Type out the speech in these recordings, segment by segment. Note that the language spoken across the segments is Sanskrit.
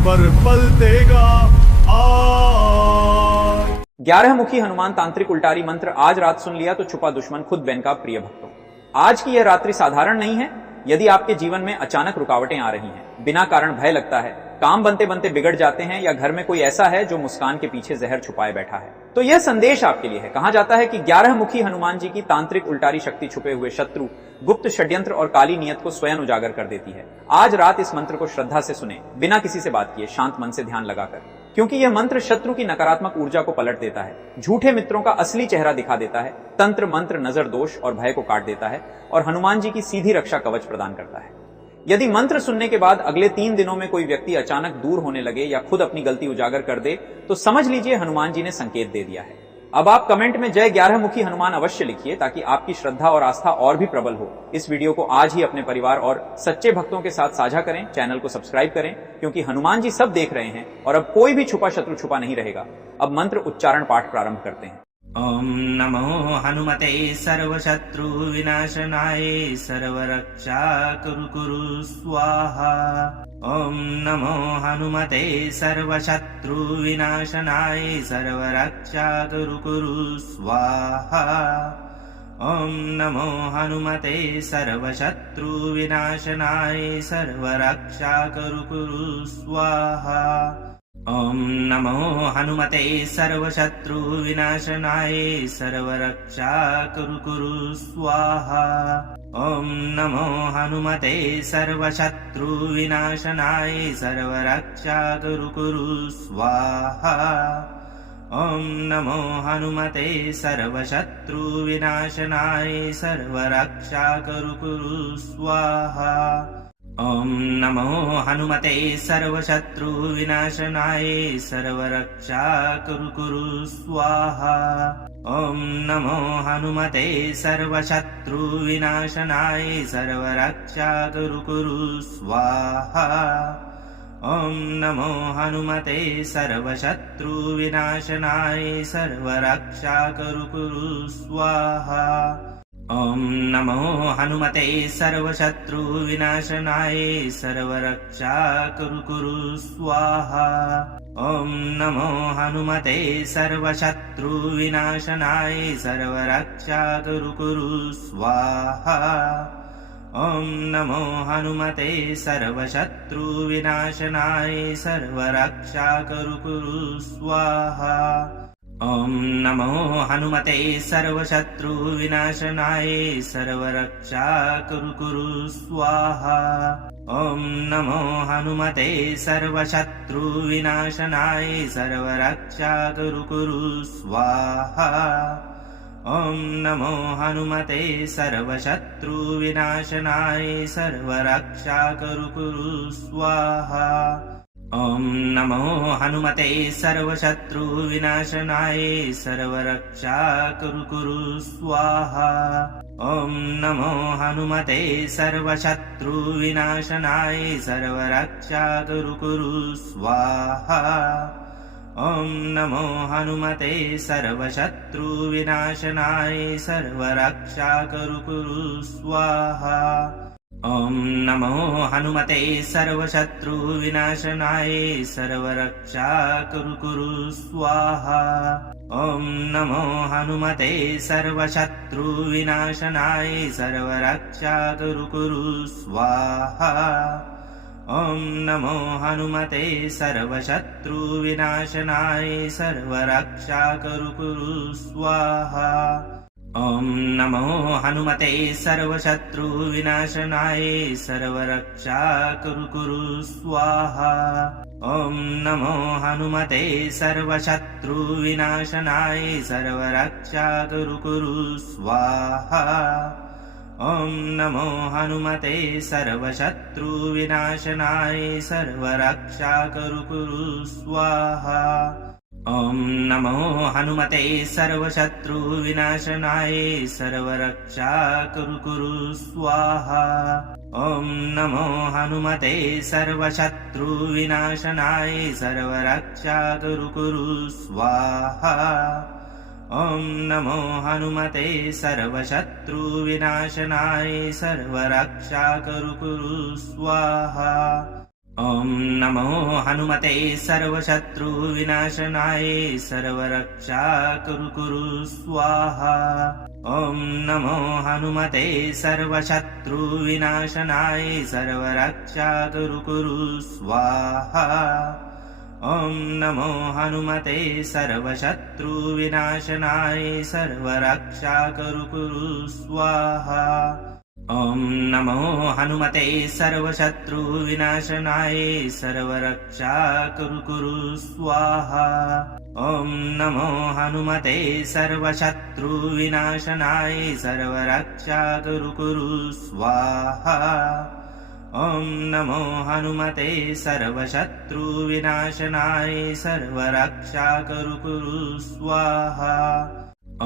पर पलटेगा आज। 11 मुखी हनुमान तांत्रिक उल्टारी मंत्र आज रात सुन लिया तो छुपा दुश्मन खुद बन का। प्रिय भक्तों, आज की यह रात्रि साधारण नहीं है। यदि आपके जीवन में अचानक रुकावटें आ रही हैं, बिना कारण भय लगता है, काम बनते बनते बिगड़ जाते हैं, या घर में कोई ऐसा है जो मुस्कान के पीछे जहर छुपाए बैठा है, तो यह संदेश आपके लिए है। कहा जाता है कि 11 मुखी हनुमान जी की तांत्रिक उल्टारी शक्ति छुपे हुए शत्रु, गुप्त षड्यंत्र और काली नियत को स्वयं उजागर कर देती है। आज रात इस मंत्र को श्रद्धा से सुने, बिना किसी से बात किए, शांत मन से ध्यान लगाकर, क्योंकि यह मंत्र शत्रु की नकारात्मक ऊर्जा को पलट देता है, झूठे मित्रों का असली चेहरा दिखा देता है, तंत्र मंत्र नजर दोष और भय को काट देता है और हनुमान जी की सीधी रक्षा कवच प्रदान करता है। यदि मंत्र सुनने के बाद अगले 3 दिनों में कोई व्यक्ति अचानक दूर होने लगे या खुद अपनी गलती उजागर कर दे, तो समझ लीजिए हनुमान जी ने संकेत दे दिया है। अब आप कमेंट में जय 11 मुखी हनुमान अवश्य लिखिए, ताकि आपकी श्रद्धा और आस्था और भी प्रबल हो। इस वीडियो को आज ही अपने परिवार और सच्चे भक्तों के साथ साझा करें, चैनल को सब्सक्राइब करें, क्योंकि हनुमान जी सब देख रहे हैं और अब कोई भी छुपा शत्रु छुपा नहीं रहेगा। अब मंत्र उच्चारण पाठ प्रारंभ करते हैं। ओम नमो हनुमते सर्वशत्रु विनाशनाय सर्वरक्षा कुरु कुरु स्वाहा। ओम नमो हनुमते सर्वशत्रु विनाशनाय सर्वरक्षा कुरु कुरु स्वाहा। ओम नमो हनुमते सर्वशत्रु विनाशनाय सर्वरक्षा कुरु कुरु स्वाहा। ओम नमो हनुमते सर्वशत्रु विनाशनाय सर्वरक्षा कुरु कुरु स्वाहा। ओम नमो हनुमते सर्वशत्रु विनाशनाय सर्वरक्षा कुरु कुरु स्वाहा। ओम नमो हनुमते सर्वशत्रु विनाशनाय सर्वरक्षा कुरु कुरु स्वाहा। ओम नमो हनुमते सर्वशत्रु विनाशनाय सर्वरक्षा कुरु कुरु स्वाहा। ओम नमो हनुमते सर्वशत्रु विनाशनाय सर्वरक्षा कुरु कुरु स्वाहा। ओम नमो हनुमते सर्वशत्रु विनाशनाय सर्वरक्षा कुरु कुरु स्वाहा। ओम नमो हनुमते सर्वशत्रु विनाशनाय सर्वरक्षा कुरु कुरु स्वाहा। ओम नमो हनुमते सर्वशत्रु विनाशनाय सर्वरक्षा कुरु कुरु स्वाहा। ओम नमो हनुमते सर्वशत्रु विनाशनाय सर्वरक्षा कुरु कुरु स्वाहा। ओम नमो हनुमते सर्वशत्रु विनाशनाय सर्वरक्षा कुरु कुरु स्वाहा। ओम नमो हनुमते सर्वशत्रु विनाशनाय सर्वरक्षा कुरु कुरु स्वाहा। ओम नमो हनुमते सर्वशत्रु विनाशनाय सर्वरक्षा कुरु कुरु स्वाहा। ओम नमो हनुमते सर्वशत्रु विनाशनाय सर्वरक्षा कुरु कुरु स्वाहा। ओम नमो हनुमते सर्वशत्रु विनाशनाय सर्वरक्षा कुरु कुरु स्वाहा। ओम नमो हनुमते सर्वशत्रु विनाशनाय सर्वरक्षा कुरु कुरु स्वाहा। ओम नमो हनुमते सर्वशत्रु विनाशनाय सर्वरक्षा कुरु कुरु स्वाहा। ओम नमो हनुमते सर्वशत्रु विनाशनाय सर्वरक्षा कुरु कुरु स्वाहा। ओम नमो हनुमते सर्वशत्रु विनाशनाय सर्वरक्षा कुरु कुरु स्वाहा। ओम नमो हनुमते सर्वशत्रु विनाशनाय सर्वरक्षा कुरु कुरु स्वाहा। ओम नमो हनुमते सर्वशत्रु विनाशनाय सर्वरक्षा कुरु कुरु स्वाहा। ओम नमो हनुमते सर्वशत्रु विनाशनाय सर्वरक्षा कुरु कुरु स्वाहा। ओम नमो हनुमते सर्वशत्रु विनाशनाय सर्वरक्षा कुरु कुरु स्वाहा। ओम नमो हनुमते सर्वशत्रु विनाशनाय सर्वरक्षा कुरु कुरु स्वाहा। ओम नमो हनुमते सर्वशत्रु विनाशनाय सर्वरक्षा कुरु कुरु स्वाहा। ओम नमो हनुमते सर्वशत्रुविनाशनाय सर्वरक्षाकरु कुरु स्वाहा। ॐ नमो हनुमते सर्वशत्रुविनाशनाय सर्वरक्षाकरु कुरु स्वाहा। ॐ नमो हनुमते सर्वशत्रुविनाशनाय सर्वरक्षाकरु कुरु स्वाहा। ॐ नमो हनुमते सर्वशत्रुविनाशनाय सर्वरक्षाकरु कुरु स्वाहा। ॐ नमो हनुमते सर्वशत्रुविनाशनाय सर्वरक्षाकरु कुरु स्वाहा। ॐ नमो हनुमते सर्वशत्रुविनाशनाय सर्वरक्षाकरु कुरु स्वाहा। ॐ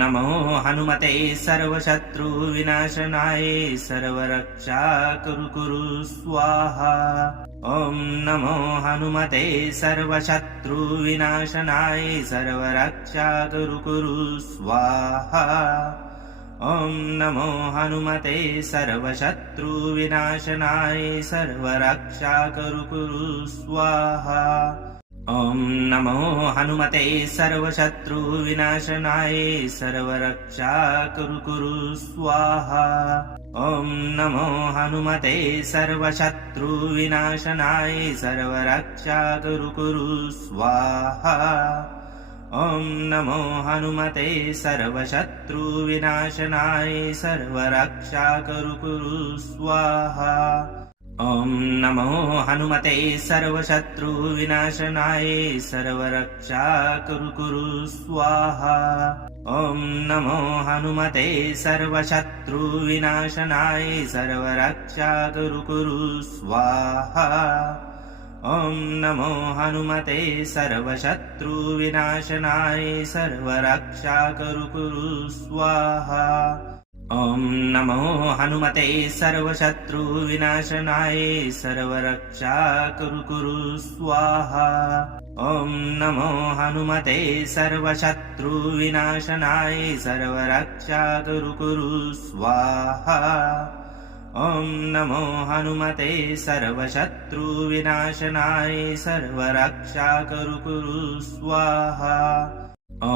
नमो हनुमते सर्वशत्रुविनाशनाय सर्वरक्षाकरु कुरु स्वाहा। ॐ नमो हनुमते सर्वशत्रुविनाशनाय सर्वरक्षाकरु कुरु स्वाहा। ॐ नमो हनुमते सर्वशत्रुविनाशनाय सर्वरक्षाकरु कुरु स्वाहा। ॐ नमो हनुमते सर्वशत्रुविनाशनाय सर्वरक्षाकरु कुरु स्वाहा। ॐ नमो हनुमते सर्वशत्रुविनाशनाय सर्वरक्षाकरु कुरु स्वाहा। ॐ नमो हनुमते सर्वशत्रुविनाशनाय सर्वरक्षाकरु कुरु स्वाहा। ॐ नमो हनुमते सर्वशत्रुविनाशनाय सर्वरक्षाकरु कुरु स्वाहा। ॐ नमो हनुमते सर्वशत्रुविनाशनाय सर्वरक्षाकरु कुरु स्वाहा। ॐ नमो हनुमते सर्वशत्रुविनाशनाय सर्वरक्षाकरु कुरु स्वाहा। ॐ नमो हनुमते सर्वशत्रुविनाशनाय सर्वरक्षाकरु कुरु स्वाहा। ॐ नमो हनुमते सर्वशत्रुविनाशनाय सर्वरक्षाकरु कुरु स्वाहा। ॐ नमो हनुमते सर्वशत्रुविनाशनाय सर्वरक्षाकरु कुरु स्वाहा। ॐ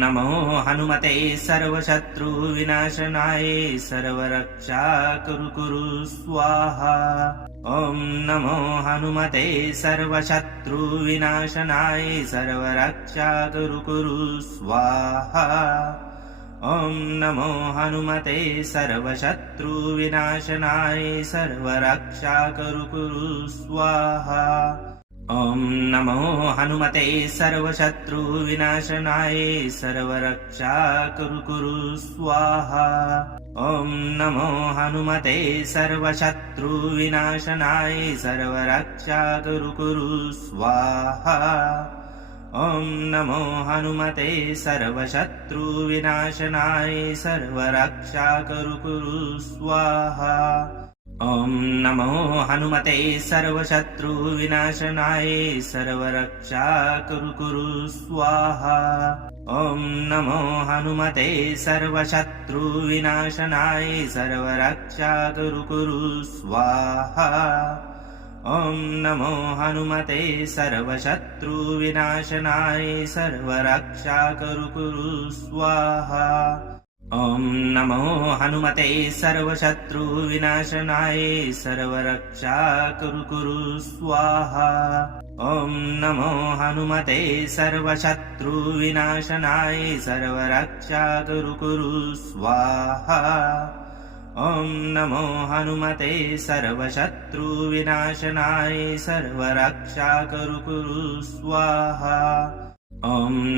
नमो हनुमते सर्वशत्रुविनाशनाय सर्वरक्षाकरु कुरु स्वाहा। ॐ नमो हनुमते सर्वशत्रुविनाशनाय सर्वरक्षाकरु कुरु स्वाहा। ॐ नमो हनुमते सर्वशत्रुविनाशनाय सर्वरक्षाकरु कुरु स्वाहा। ॐ नमो हनुमते सर्वशत्रुविनाशनाय सर्वरक्षाकरु कुरु स्वाहा। ॐ नमो हनुमते सर्वशत्रुविनाशनाय सर्वरक्षाकरु कुरु स्वाहा। ॐ नमो हनुमते सर्वशत्रुविनाशनाय सर्वरक्षाकरु कुरु स्वाहा। ॐ नमो हनुमते सर्वशत्रुविनाशनाय सर्वरक्षाकरु कुरु स्वाहा। ॐ नमो हनुमते सर्वशत्रुविनाशनाय सर्वरक्षाकरु कुरु स्वाहा। ॐ नमो हनुमते सर्वशत्रुविनाशनाय सर्वरक्षाकरु कुरु स्वाहा। ॐ नमो हनुमते सर्वशत्रुविनाशनाय सर्वरक्षाकरु कुरु स्वाहा। ॐ नमो हनुमते सर्वशत्रुविनाशनाय सर्वरक्षाकरु कुरु स्वाहा। ॐ नमो हनुमते सर्वशत्रुविनाशनाय सर्वरक्षाकरु कुरु स्वाहा। ॐ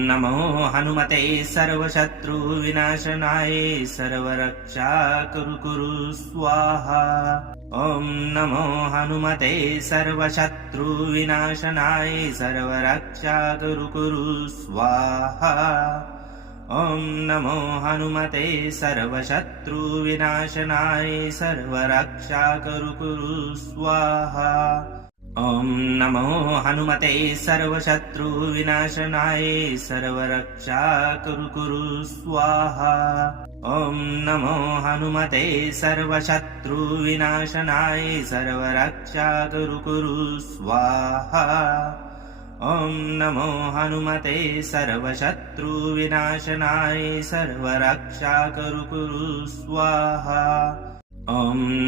नमो हनुमते सर्वशत्रुविनाशनाय सर्वरक्षाकरु कुरु स्वाहा। ॐ नमो हनुमते सर्वशत्रुविनाशनाय सर्वरक्षाकरु कुरु स्वाहा। ॐ नमो हनुमते सर्वशत्रुविनाशनाय सर्वरक्षाकरु कुरु स्वाहा। ॐ नमो हनुमते सर्वशत्रुविनाशनाय सर्वरक्षाकरु कुरु स्वाहा। ॐ नमो हनुमते सर्वशत्रुविनाशनाय सर्वरक्षाकरु कुरु स्वाहा। ॐ नमो हनुमते सर्वशत्रुविनाशनाय सर्वरक्षाकरु कुरु स्वाहा। ॐ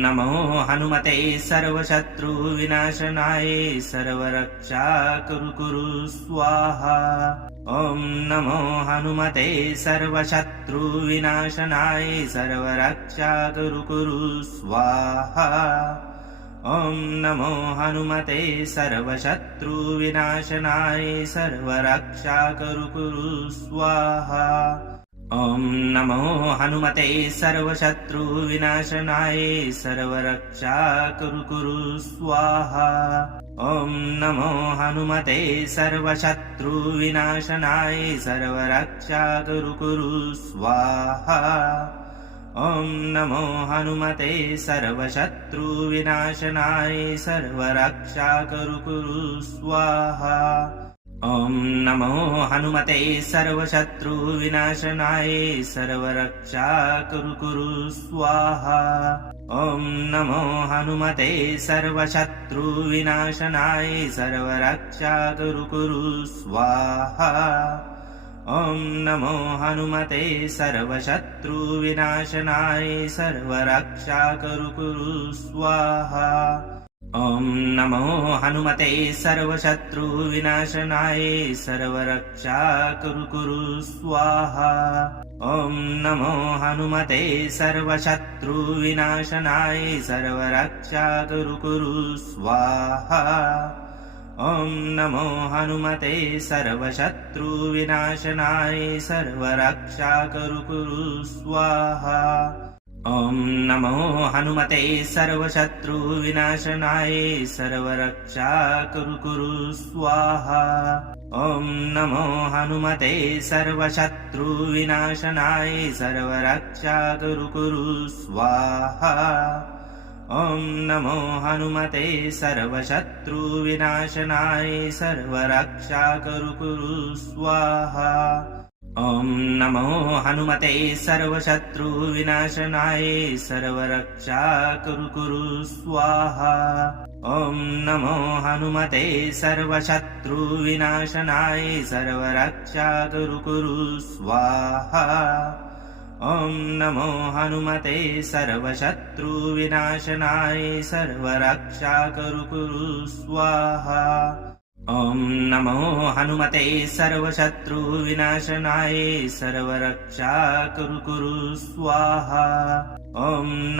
नमो हनुमते सर्वशत्रुविनाशनाय सर्वरक्षाकरु कुरु स्वाहा। ॐ नमो हनुमते सर्वशत्रुविनाशनाय सर्वरक्षाकरु कुरु स्वाहा। ॐ नमो हनुमते सर्वशत्रुविनाशनाय सर्वरक्षाकरु कुरु स्वाहा। ॐ नमो हनुमते सर्वशत्रुविनाशनाय सर्वरक्षाकरु कुरु स्वाहा। ॐ नमो हनुमते सर्वशत्रुविनाशनाय सर्वरक्षाकरु कुरु स्वाहा। ॐ नमो हनुमते सर्वशत्रुविनाशनाय सर्वरक्षाकरु कुरु स्वाहा। ॐ नमो हनुमते सर्वशत्रुविनाशनाय सर्वरक्षाकरु कुरु स्वाहा। ॐ नमो हनुमते सर्वशत्रुविनाशनाय सर्वरक्षाकरु कुरु स्वाहा। ॐ नमो हनुमते सर्वशत्रुविनाशनाय सर्वरक्षाकरु कुरु स्वाहा। ॐ नमो हनुमते सर्वशत्रुविनाशनाय सर्वरक्षाकरु कुरु स्वाहा। ॐ नमो हनुमते सर्वशत्रुविनाशनाय सर्वरक्षाकरु कुरु स्वाहा। ॐ नमो हनुमते सर्वशत्रुविनाशनाय सर्वरक्षाकरु कुरु स्वाहा। ॐ नमो हनुमते सर्वशत्रुविनाशनाय सर्वरक्षाकरु कुरु स्वाहा। ॐ नमो हनुमते सर्वशत्रुविनाशनाय सर्वरक्षाकरु कुरु स्वाहा। ॐ नमो हनुमते सर्वशत्रुविनाशनाय सर्वरक्षाकरु कुरु स्वाहा। ॐ नमो हनुमते सर्वशत्रुविनाशनाय सर्वरक्षाकरु कुरु स्वाहा। ॐ नमो हनुमते सर्वशत्रुविनाशनाय सर्वरक्षाकरु कुरु स्वाहा। ॐ नमो हनुमते सर्वशत्रुविनाशनाय सर्वरक्षाकरु कुरु स्वाहा। ॐ नमो हनुमते सर्वशत्रुविनाशनाय सर्वरक्षाकरु कुरु स्वाहा। ॐ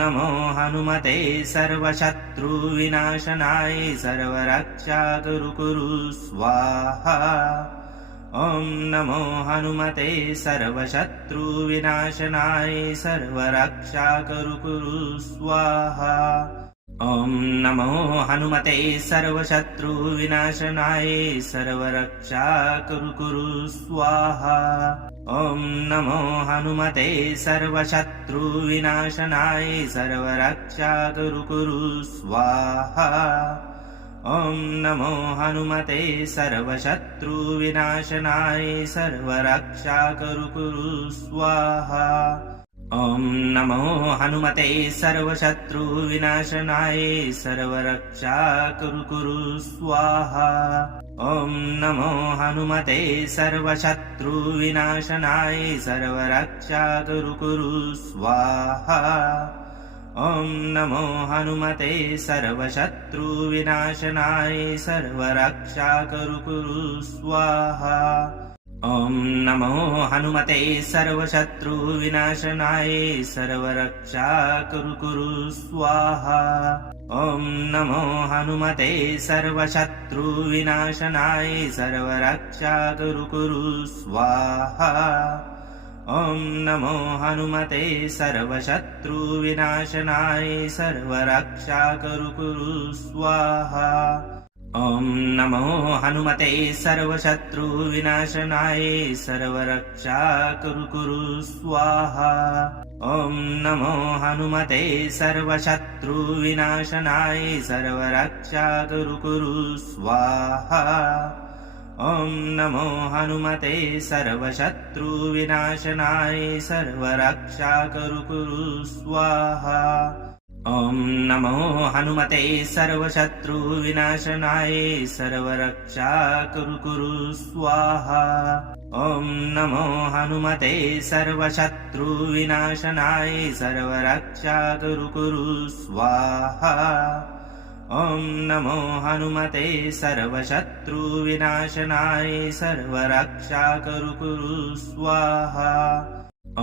नमो हनुमते सर्वशत्रुविनाशनाय सर्वरक्षाकरु कुरु स्वाहा। ॐ नमो हनुमते सर्वशत्रुविनाशनाय सर्वरक्षाकरु कुरु स्वाहा। ॐ नमो हनुमते सर्वशत्रुविनाशनाय सर्वरक्षाकरु कुरु स्वाहा। ॐ नमो हनुमते सर्वशत्रुविनाशनाय सर्वरक्षाकरु कुरु स्वाहा। ॐ नमो हनुमते सर्वशत्रुविनाशनाय सर्वरक्षाकरु कुरु स्वाहा। ॐ नमो हनुमते सर्वशत्रुविनाशनाय सर्वरक्षाकरु कुरु स्वाहा। ॐ नमो हनुमते सर्वशत्रुविनाशनाय सर्वरक्षाकरु कुरु स्वाहा। ॐ नमो हनुमते सर्वशत्रुविनाशनाय सर्वरक्षाकरु कुरु स्वाहा। ॐ नमो हनुमते सर्वशत्रुविनाशनाय सर्वरक्षाकरु कुरु स्वाहा। ॐ नमो हनुमते सर्वशत्रुविनाशनाय सर्वरक्षाकरु कुरु स्वाहा। ॐ नमो हनुमते सर्वशत्रुविनाशनाय सर्वरक्षाकरु कुरु स्वाहा। ॐ नमो हनुमते सर्वशत्रुविनाशनाय सर्वरक्षाकरु कुरु स्वाहा। ॐ नमो हनुमते सर्वशत्रुविनाशनाय सर्वरक्षाकरु कुरु स्वाहा। ॐ नमो हनुमते सर्वशत्रुविनाशनाय सर्वरक्षाकरु कुरु स्वाहा। ॐ नमो हनुमते सर्वशत्रुविनाशनाय सर्वरक्षाकरु कुरु स्वाहा। ॐ नमो हनुमते सर्वशत्रुविनाशनाय सर्वरक्षाकरु कुरु स्वाहा। ॐ नमो हनुमते सर्वशत्रुविनाशनाय सर्वरक्षाकरु कुरु स्वाहा।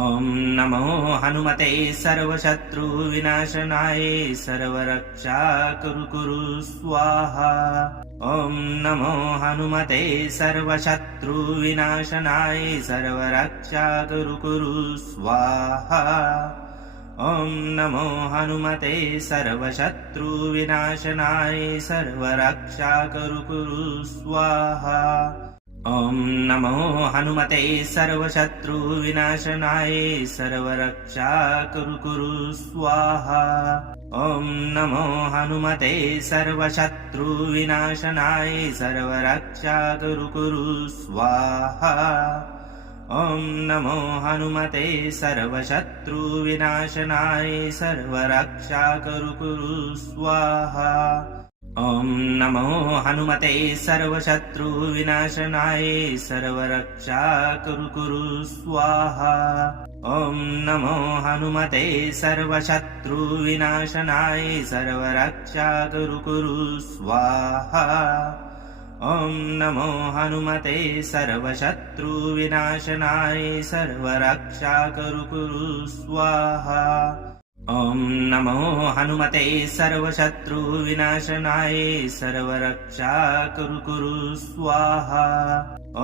ॐ नमो हनुमते सर्वशत्रुविनाशनाय सर्वरक्षाकरु कुरु स्वाहा। ॐ नमो हनुमते सर्वशत्रुविनाशनाय सर्वरक्षाकरु कुरु स्वाहा। ॐ नमो हनुमते सर्वशत्रुविनाशनाय सर्वरक्षाकरु कुरु स्वाहा। ॐ नमो हनुमते सर्वशत्रुविनाशनाय सर्वरक्षाकरु कुरु स्वाहा। ॐ नमो हनुमते सर्वशत्रुविनाशनाय सर्वरक्षाकरु कुरु स्वाहा। ॐ नमो हनुमते सर्वशत्रुविनाशनाय सर्वरक्षाकरु कुरु स्वाहा। ॐ नमो हनुमते सर्वशत्रुविनाशनाय सर्वरक्षाकरु कुरु स्वाहा। ॐ नमो हनुमते सर्वशत्रुविनाशनाय सर्वरक्षाकरु कुरु स्वाहा। ॐ नमो हनुमते सर्वशत्रुविनाशनाय सर्वरक्षाकरु कुरु स्वाहा। ॐ नमो हनुमते सर्वशत्रुविनाशनाय सर्वरक्षाकरु कुरु स्वाहा। ॐ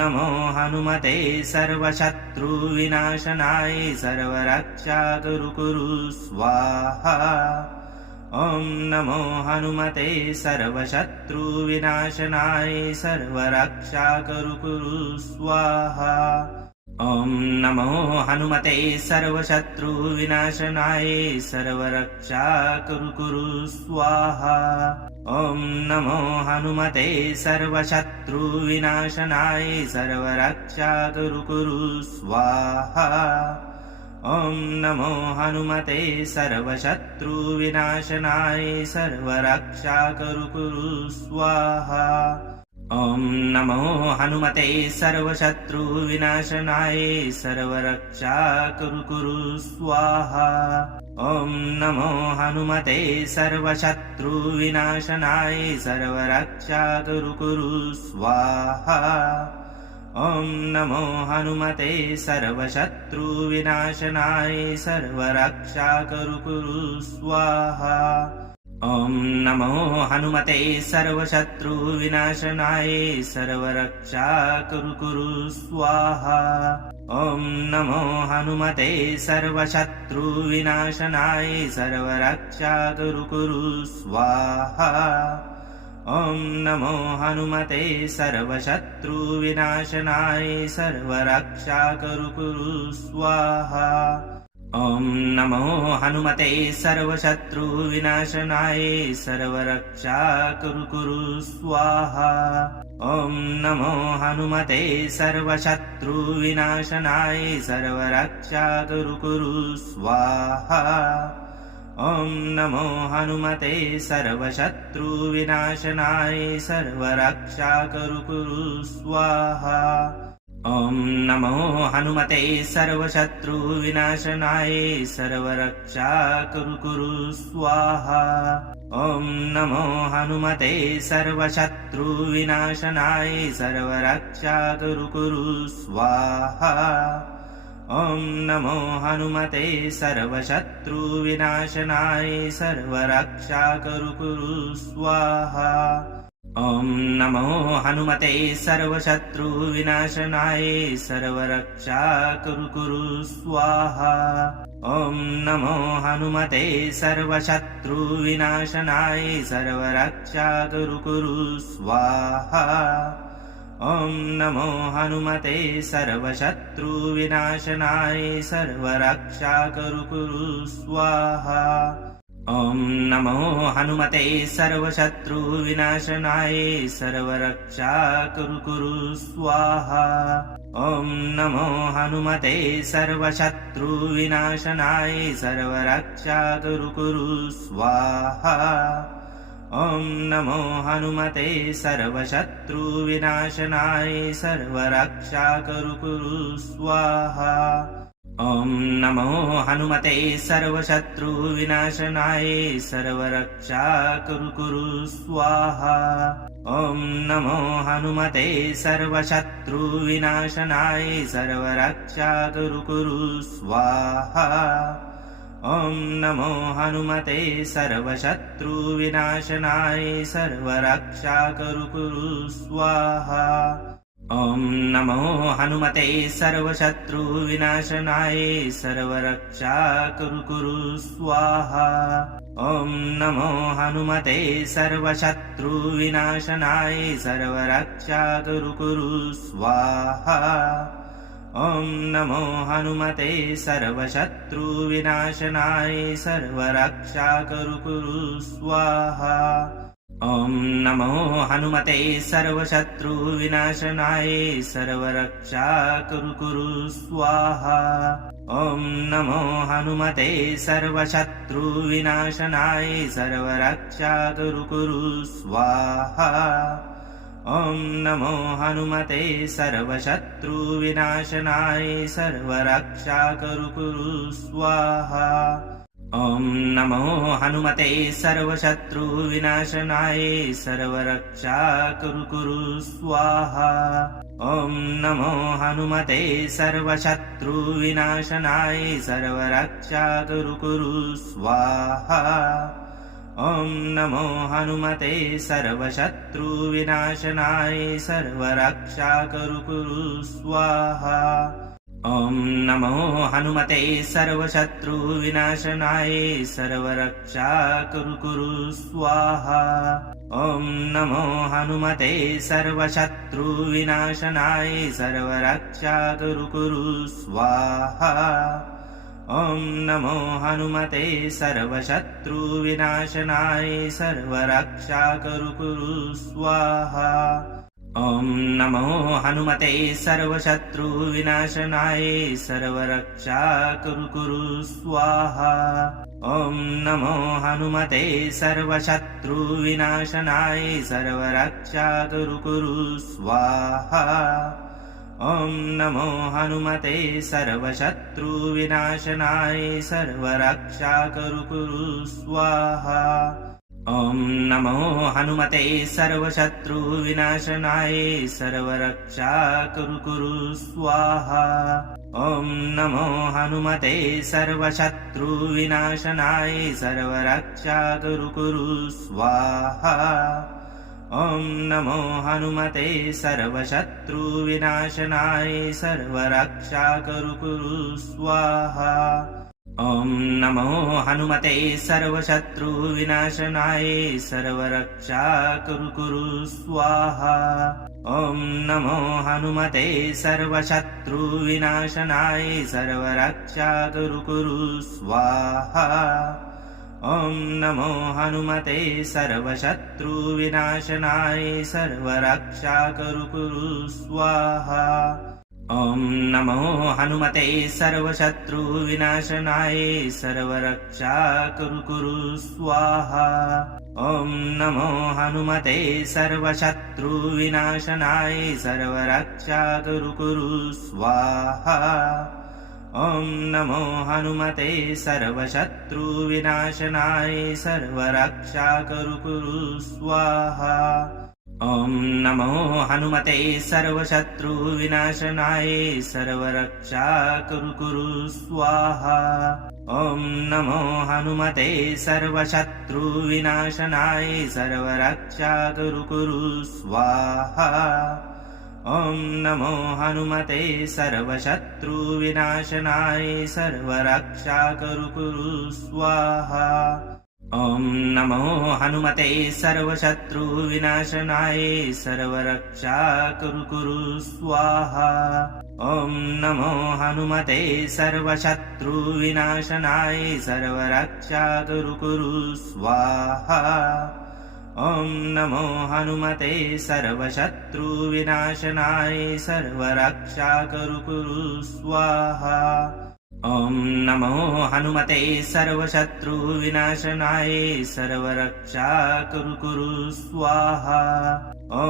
नमो हनुमते सर्वशत्रुविनाशनाय सर्वरक्षाकरु कुरु स्वाहा। ॐ नमो हनुमते सर्वशत्रुविनाशनाय सर्वरक्षाकरु कुरु स्वाहा। ॐ नमो हनुमते सर्वशत्रुविनाशनाय सर्वरक्षाकरु कुरु स्वाहा। ॐ नमो हनुमते सर्वशत्रुविनाशनाय सर्वरक्षाकरु कुरु स्वाहा। ॐ नमो हनुमते सर्वशत्रुविनाशनाय सर्वरक्षाकरु कुरु स्वाहा। ॐ नमो हनुमते सर्वशत्रुविनाशनाय सर्वरक्षाकरु कुरु स्वाहा। ॐ नमो हनुमते सर्वशत्रुविनाशनाय सर्वरक्षाकरु कुरु स्वाहा। ॐ नमो हनुमते सर्वशत्रुविनाशनाय सर्वरक्षाकरु कुरु स्वाहा। ॐ नमो हनुमते सर्वशत्रुविनाशनाय सर्वरक्षाकरु कुरु स्वाहा। ॐ नमो हनुमते सर्वशत्रुविनाशनाय सर्वरक्षाकरु कुरु स्वाहा। ॐ नमो हनुमते सर्वशत्रुविनाशनाय सर्वरक्षाकरु कुरु स्वाहा। ॐ नमो हनुमते सर्वशत्रुविनाशनाय सर्वरक्षाकरु कुरु स्वाहा। ॐ नमो हनुमते सर्वशत्रुविनाशनाय सर्वरक्षाकरु कुरु स्वाहा। ॐ नमो हनुमते सर्वशत्रुविनाशनाय सर्वरक्षाकरु कुरु स्वाहा। ॐ नमो हनुमते सर्वशत्रुविनाशनाय सर्वरक्षाकरु कुरु स्वाहा। ॐ नमो हनुमते सर्वशत्रुविनाशनाय सर्वरक्षाकरु कुरु स्वाहा। ॐ नमो हनुमते सर्वशत्रुविनाशनाय सर्वरक्षाकरु कुरु स्वाहा। ॐ नमो हनुमते सर्वशत्रुविनाशनाय सर्वरक्षाकरु कुरु स्वाहा। ॐ नमो हनुमते सर्वशत्रुविनाशनाय सर्वरक्षाकरु कुरु स्वाहा। ॐ नमो हनुमते सर्वशत्रुविनाशनाय सर्वरक्षाकरु कुरु स्वाहा। ॐ नमो हनुमते सर्वशत्रुविनाशनाय सर्वरक्षाकरु कुरु स्वाहा। ॐ नमो हनुमते सर्वशत्रुविनाशनाय सर्वरक्षाकरु कुरु स्वाहा। ॐ नमो हनुमते सर्वशत्रुविनाशनाय सर्वरक्षाकरु कुरु स्वाहा। ॐ नमो हनुमते सर्वशत्रुविनाशनाय सर्वरक्षाकरु कुरु स्वाहा। ॐ नमो हनुमते सर्वशत्रुविनाशनाय सर्वरक्षाकरु कुरु स्वाहा। ॐ नमो हनुमते सर्वशत्रुविनाशनाय सर्वरक्षाकरु कुरु स्वाहा। ॐ नमो हनुमते सर्वशत्रुविनाशनाय सर्वरक्षाकरु कुरु स्वाहा। ॐ नमो हनुमते सर्वशत्रुविनाशनाय सर्वरक्षाकरु कुरु स्वाहा। ॐ नमो हनुमते सर्वशत्रुविनाशनाय सर्वरक्षाकरु कुरु स्वाहा। ॐ नमो हनुमते सर्वशत्रुविनाशनाय सर्वरक्षाकरु कुरु स्वाहा। ॐ नमो हनुमते सर्वशत्रुविनाशनाय सर्वरक्षाकरु कुरु स्वाहा। ॐ नमो हनुमते सर्वशत्रुविनाशनाय सर्वरक्षाकरु कुरु स्वाहा। ॐ नमो हनुमते सर्वशत्रुविनाशनाय सर्वरक्षाकरु कुरु स्वाहा। ॐ नमो हनुमते सर्वशत्रुविनाशनाय सर्वरक्षाकरु कुरु स्वाहा। ॐ नमो हनुमते सर्वशत्रुविनाशनाय सर्वरक्षाकरु कुरु स्वाहा। ॐ नमो हनुमते सर्वशत्रुविनाशनाय सर्वरक्षाकरु कुरु स्वाहा। ॐ नमो हनुमते सर्वशत्रुविनाशनाय सर्वरक्षाकरु कुरु स्वाहा। ॐ नमो हनुमते सर्वशत्रुविनाशनाय सर्वरक्षाकरु कुरु स्वाहा। ॐ नमो हनुमते सर्वशत्रुविनाशनाय सर्वरक्षाकरु कुरु स्वाहा। ॐ नमो हनुमते सर्वशत्रुविनाशनाय सर्वरक्षाकरु कुरु स्वाहा। ॐ नमो हनुमते सर्वशत्रुविनाशनाय सर्वरक्षाकरु कुरु स्वाहा। ॐ नमो हनुमते सर्वशत्रुविनाशनाय सर्वरक्षाकरु कुरु स्वाहा। ॐ नमो हनुमते सर्वशत्रुविनाशनाय सर्वरक्षाकरु कुरु स्वाहा। ॐ नमो हनुमते सर्वशत्रुविनाशनाय सर्वरक्षाकरु कुरु स्वाहा। ॐ नमो हनुमते सर्वशत्रुविनाशनाय सर्वरक्षाकरु कुरु स्वाहा। ॐ नमो हनुमते सर्वशत्रुविनाशनाय सर्वरक्षाकरु कुरु स्वाहा। ॐ नमो हनुमते सर्वशत्रुविनाशनाय सर्वरक्षाकरु कुरु स्वाहा। ॐ नमो हनुमते सर्वशत्रुविनाशनाय सर्वरक्षाकरु कुरु स्वाहा। ॐ नमो हनुमते सर्वशत्रुविनाशनाय सर्वरक्षाकरु कुरु स्वाहा। ॐ नमो हनुमते सर्वशत्रुविनाशनाय सर्वरक्षाकरु कुरु स्वाहा। ॐ नमो हनुमते सर्वशत्रुविनाशनाय सर्वरक्षाकरु कुरु स्वाहा। ॐ नमो हनुमते सर्वशत्रुविनाशनाय सर्वरक्षाकरु कुरु स्वाहा। ॐ नमो हनुमते सर्वशत्रुविनाशनाय सर्वरक्षाकरु कुरु स्वाहा। ॐ नमो हनुमते सर्वशत्रुविनाशनाय सर्वरक्षाकरु कुरु स्वाहा। ॐ नमो हनुमते सर्वशत्रुविनाशनाय सर्वरक्षाकरु कुरु स्वाहा। ॐ नमो हनुमते सर्वशत्रुविनाशनाय सर्वरक्षाकरु कुरु स्वाहा। ॐ नमो हनुमते सर्वशत्रुविनाशनाय सर्वरक्षाकरु कुरु स्वाहा। ॐ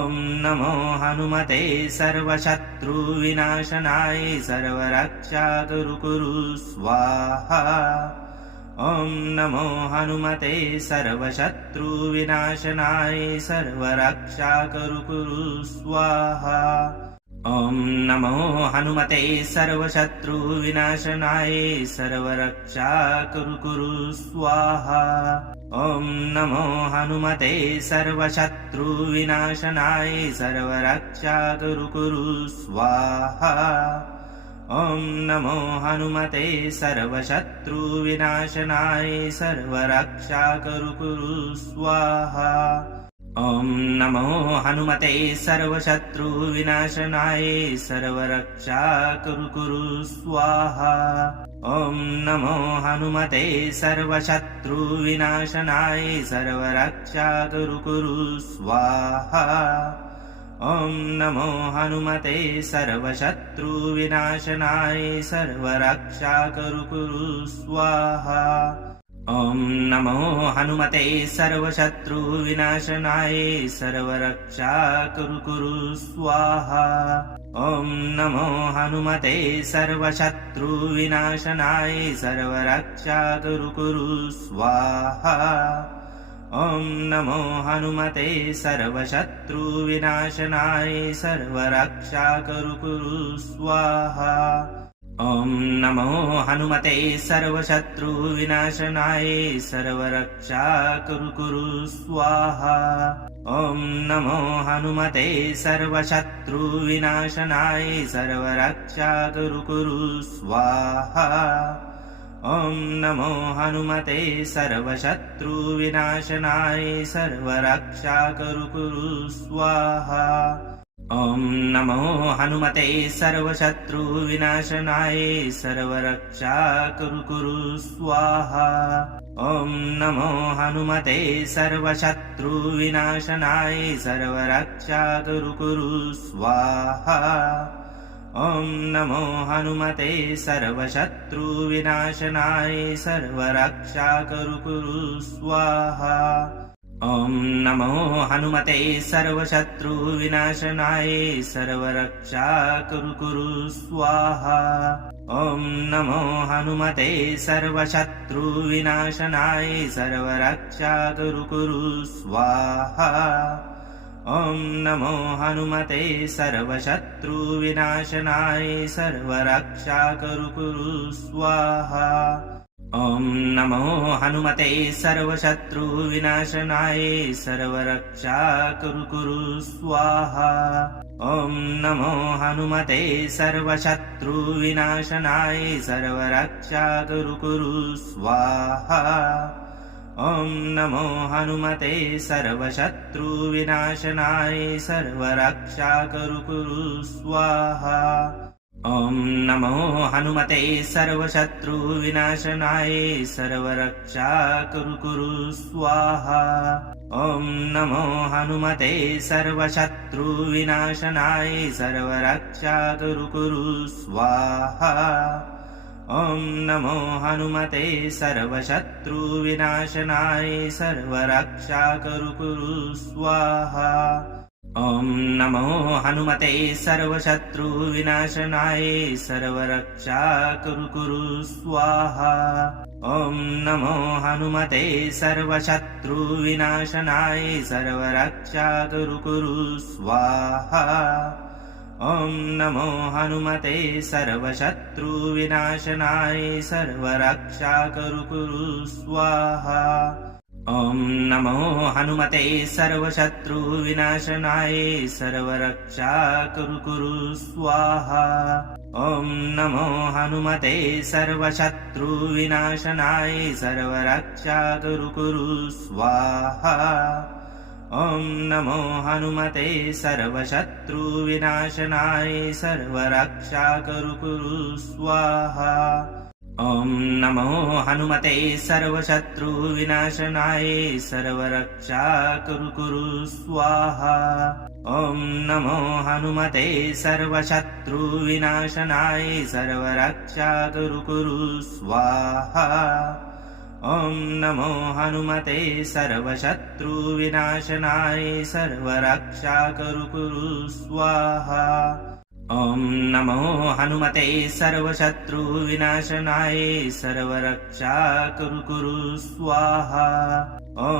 नमो हनुमते सर्वशत्रुविनाशनाय सर्वरक्षाकरु कुरु स्वाहा। ॐ नमो हनुमते सर्वशत्रुविनाशनाय सर्वरक्षाकरु कुरु स्वाहा। ॐ नमो हनुमते सर्वशत्रुविनाशनाय सर्वरक्षाकरु कुरु स्वाहा। ॐ नमो हनुमते सर्वशत्रुविनाशनाय सर्वरक्षाकरु कुरु स्वाहा। ॐ नमो हनुमते सर्वशत्रुविनाशनाय सर्वरक्षाकरु कुरु स्वाहा। ॐ नमो हनुमते सर्वशत्रुविनाशनाय सर्वरक्षाकरु कुरु स्वाहा। ॐ नमो हनुमते सर्वशत्रुविनाशनाय सर्वरक्षाकरु कुरु स्वाहा। ॐ नमो हनुमते सर्वशत्रुविनाशनाय सर्वरक्षाकरु कुरु स्वाहा। ॐ नमो हनुमते सर्वशत्रुविनाशनाय सर्वरक्षाकरु कुरु स्वाहा। ॐ नमो हनुमते सर्वशत्रुविनाशनाय सर्वरक्षाकरु कुरु स्वाहा। ॐ नमो हनुमते सर्वशत्रुविनाशनाय सर्वरक्षाकरु कुरु स्वाहा। ॐ नमो हनुमते सर्वशत्रुविनाशनाय सर्वरक्षाकरु कुरु स्वाहा। ॐ नमो हनुमते सर्वशत्रुविनाशनाय सर्वरक्षाकरु कुरु स्वाहा। ॐ नमो हनुमते सर्वशत्रुविनाशनाय सर्वरक्षाकरु कुरु स्वाहा। ॐ नमो हनुमते सर्वशत्रुविनाशनाय सर्वरक्षाकरु कुरु स्वाहा। ॐ नमो हनुमते सर्वशत्रुविनाशनाय सर्वरक्षाकरु कुरु स्वाहा। ॐ नमो हनुमते सर्वशत्रुविनाशनाय सर्वरक्षाकरु कुरु स्वाहा। ॐ नमो हनुमते सर्वशत्रुविनाशनाय सर्वरक्षाकरु कुरु स्वाहा। ॐ नमो हनुमते सर्वशत्रुविनाशनाय सर्वरक्षाकरु कुरु स्वाहा। ॐ नमो हनुमते सर्वशत्रुविनाशनाय सर्वरक्षाकरु कुरु स्वाहा। ॐ नमो हनुमते सर्वशत्रुविनाशनाय सर्वरक्षाकरु कुरु स्वाहा। ॐ नमो हनुमते सर्वशत्रुविनाशनाय सर्वरक्षाकरु कुरु स्वाहा। ॐ नमो हनुमते सर्वशत्रुविनाशनाय सर्वरक्षाकरु कुरु स्वाहा। ॐ नमो हनुमते सर्वशत्रुविनाशनाय सर्वरक्षाकरु कुरु स्वाहा। ॐ नमो हनुमते सर्वशत्रुविनाशनाय सर्वरक्षाकरु कुरु स्वाहा। ॐ नमो हनुमते सर्वशत्रुविनाशनाय सर्वरक्षाकरु कुरु स्वाहा। ॐ नमो हनुमते सर्वशत्रुविनाशनाय सर्वरक्षाकरु कुरु स्वाहा। ॐ नमो हनुमते सर्वशत्रुविनाशनाय सर्वरक्षाकरु कुरु स्वाहा। ॐ नमो हनुमते सर्वशत्रुविनाशनाय सर्वरक्षाकरु कुरु स्वाहा। ॐ नमो हनुमते सर्वशत्रुविनाशनाय सर्वरक्षाकरु कुरु स्वाहा। ॐ नमो हनुमते सर्वशत्रुविनाशनाय सर्वरक्षाकरु कुरु स्वाहा। ॐ नमो हनुमते सर्वशत्रुविनाशनाय सर्वरक्षाकरु कुरु स्वाहा। ॐ नमो हनुमते सर्वशत्रुविनाशनाय सर्वरक्षाकरु कुरु स्वाहा। ॐ नमो हनुमते सर्वशत्रुविनाशनाय सर्वरक्षाकरु कुरु स्वाहा। ॐ नमो हनुमते सर्वशत्रुविनाशनाय सर्वरक्षाकरु कुरु स्वाहा। ॐ नमो हनुमते सर्वशत्रुविनाशनाय सर्वरक्षाकरु कुरु स्वाहा। ॐ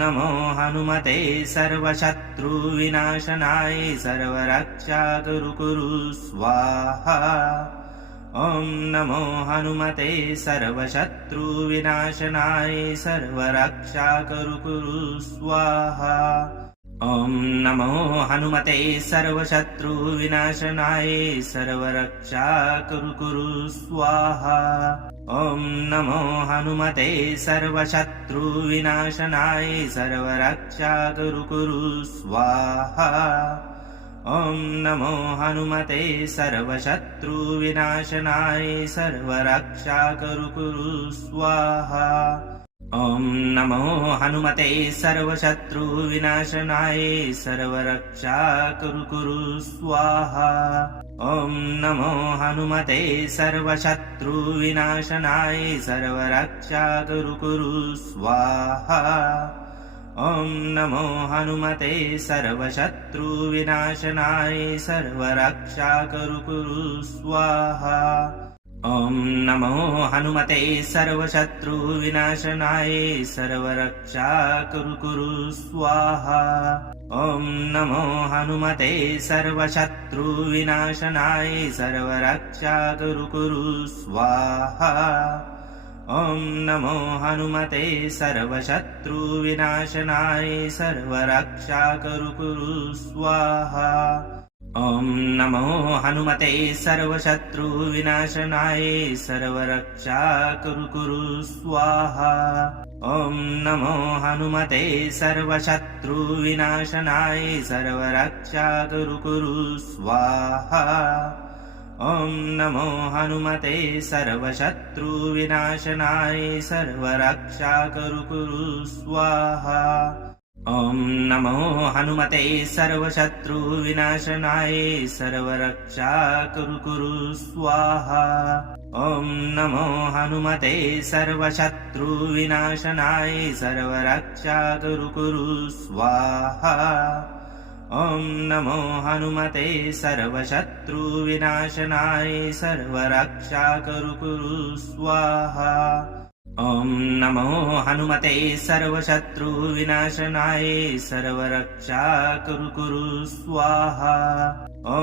नमो हनुमते सर्वशत्रुविनाशनाय सर्वरक्षाकरु कुरु स्वाहा। ॐ नमो हनुमते सर्वशत्रुविनाशनाय सर्वरक्षाकरु कुरु स्वाहा। ॐ नमो हनुमते सर्वशत्रुविनाशनाय सर्वरक्षाकरु कुरु स्वाहा। ॐ नमो हनुमते सर्वशत्रुविनाशनाय सर्वरक्षाकरु कुरु स्वाहा। ॐ नमो हनुमते सर्वशत्रुविनाशनाय सर्वरक्षाकरु कुरु स्वाहा। ॐ नमो हनुमते सर्वशत्रुविनाशनाय सर्वरक्षाकरु कुरु स्वाहा। ॐ नमो हनुमते सर्वशत्रुविनाशनाय सर्वरक्षाकरु कुरु स्वाहा। ॐ नमो हनुमते सर्वशत्रुविनाशनाय सर्वरक्षाकरु कुरु स्वाहा। ॐ नमो हनुमते सर्वशत्रुविनाशनाय सर्वरक्षाकरु कुरु स्वाहा। ॐ नमो हनुमते सर्वशत्रुविनाशनाय सर्वरक्षाकरु कुरु स्वाहा। ॐ नमो हनुमते सर्वशत्रुविनाशनाय सर्वरक्षाकरु कुरु स्वाहा। ॐ नमो हनुमते सर्वशत्रुविनाशनाय सर्वरक्षाकरु कुरु स्वाहा। ॐ नमो हनुमते सर्वशत्रुविनाशनाय सर्वरक्षाकरु कुरु स्वाहा। ॐ नमो हनुमते सर्वशत्रुविनाशनाय सर्वरक्षाकरु कुरु स्वाहा। ॐ नमो हनुमते सर्वशत्रुविनाशनाय सर्वरक्षाकरु कुरु स्वाहा। ॐ नमो हनुमते सर्वशत्रुविनाशनाय सर्वरक्षाकरु कुरु स्वाहा। ॐ नमो हनुमते सर्वशत्रुविनाशनाय सर्वरक्षाकरु कुरु स्वाहा। ॐ नमो हनुमते सर्वशत्रुविनाशनाय सर्वरक्षाकरु कुरु स्वाहा। ॐ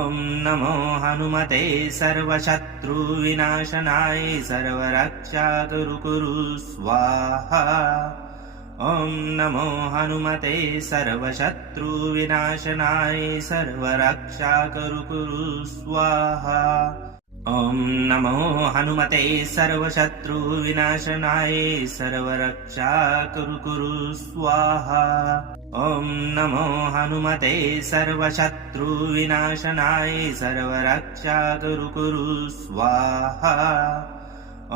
नमो हनुमते सर्वशत्रुविनाशनाय सर्वरक्षाकरु कुरु स्वाहा। ॐ नमो हनुमते सर्वशत्रुविनाशनाय सर्वरक्षाकरु कुरु स्वाहा। ॐ नमो हनुमते सर्वशत्रुविनाशनाय सर्वरक्षाकरु कुरु स्वाहा। ॐ नमो हनुमते सर्वशत्रुविनाशनाय सर्वरक्षाकरु कुरु स्वाहा। ॐ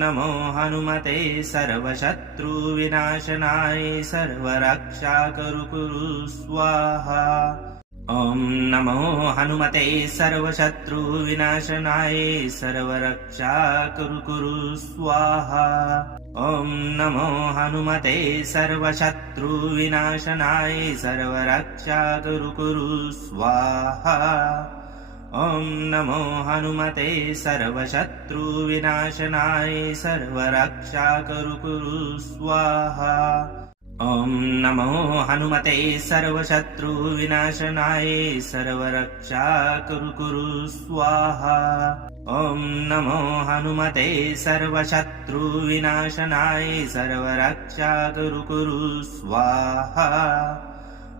नमो हनुमते सर्वशत्रुविनाशनाय सर्वरक्षाकरु कुरु स्वाहा। ॐ नमो हनुमते सर्वशत्रुविनाशनाय सर्वरक्षाकरु कुरु स्वाहा। ॐ नमो हनुमते सर्वशत्रुविनाशनाय सर्वरक्षाकरु कुरु स्वाहा। ॐ नमो हनुमते सर्वशत्रुविनाशनाय सर्वरक्षाकरु कुरु स्वाहा। ॐ नमो हनुमते सर्वशत्रुविनाशनाय सर्वरक्षाकरु कुरु स्वाहा। ॐ नमो हनुमते सर्वशत्रुविनाशनाय सर्वरक्षाकरु कुरु स्वाहा।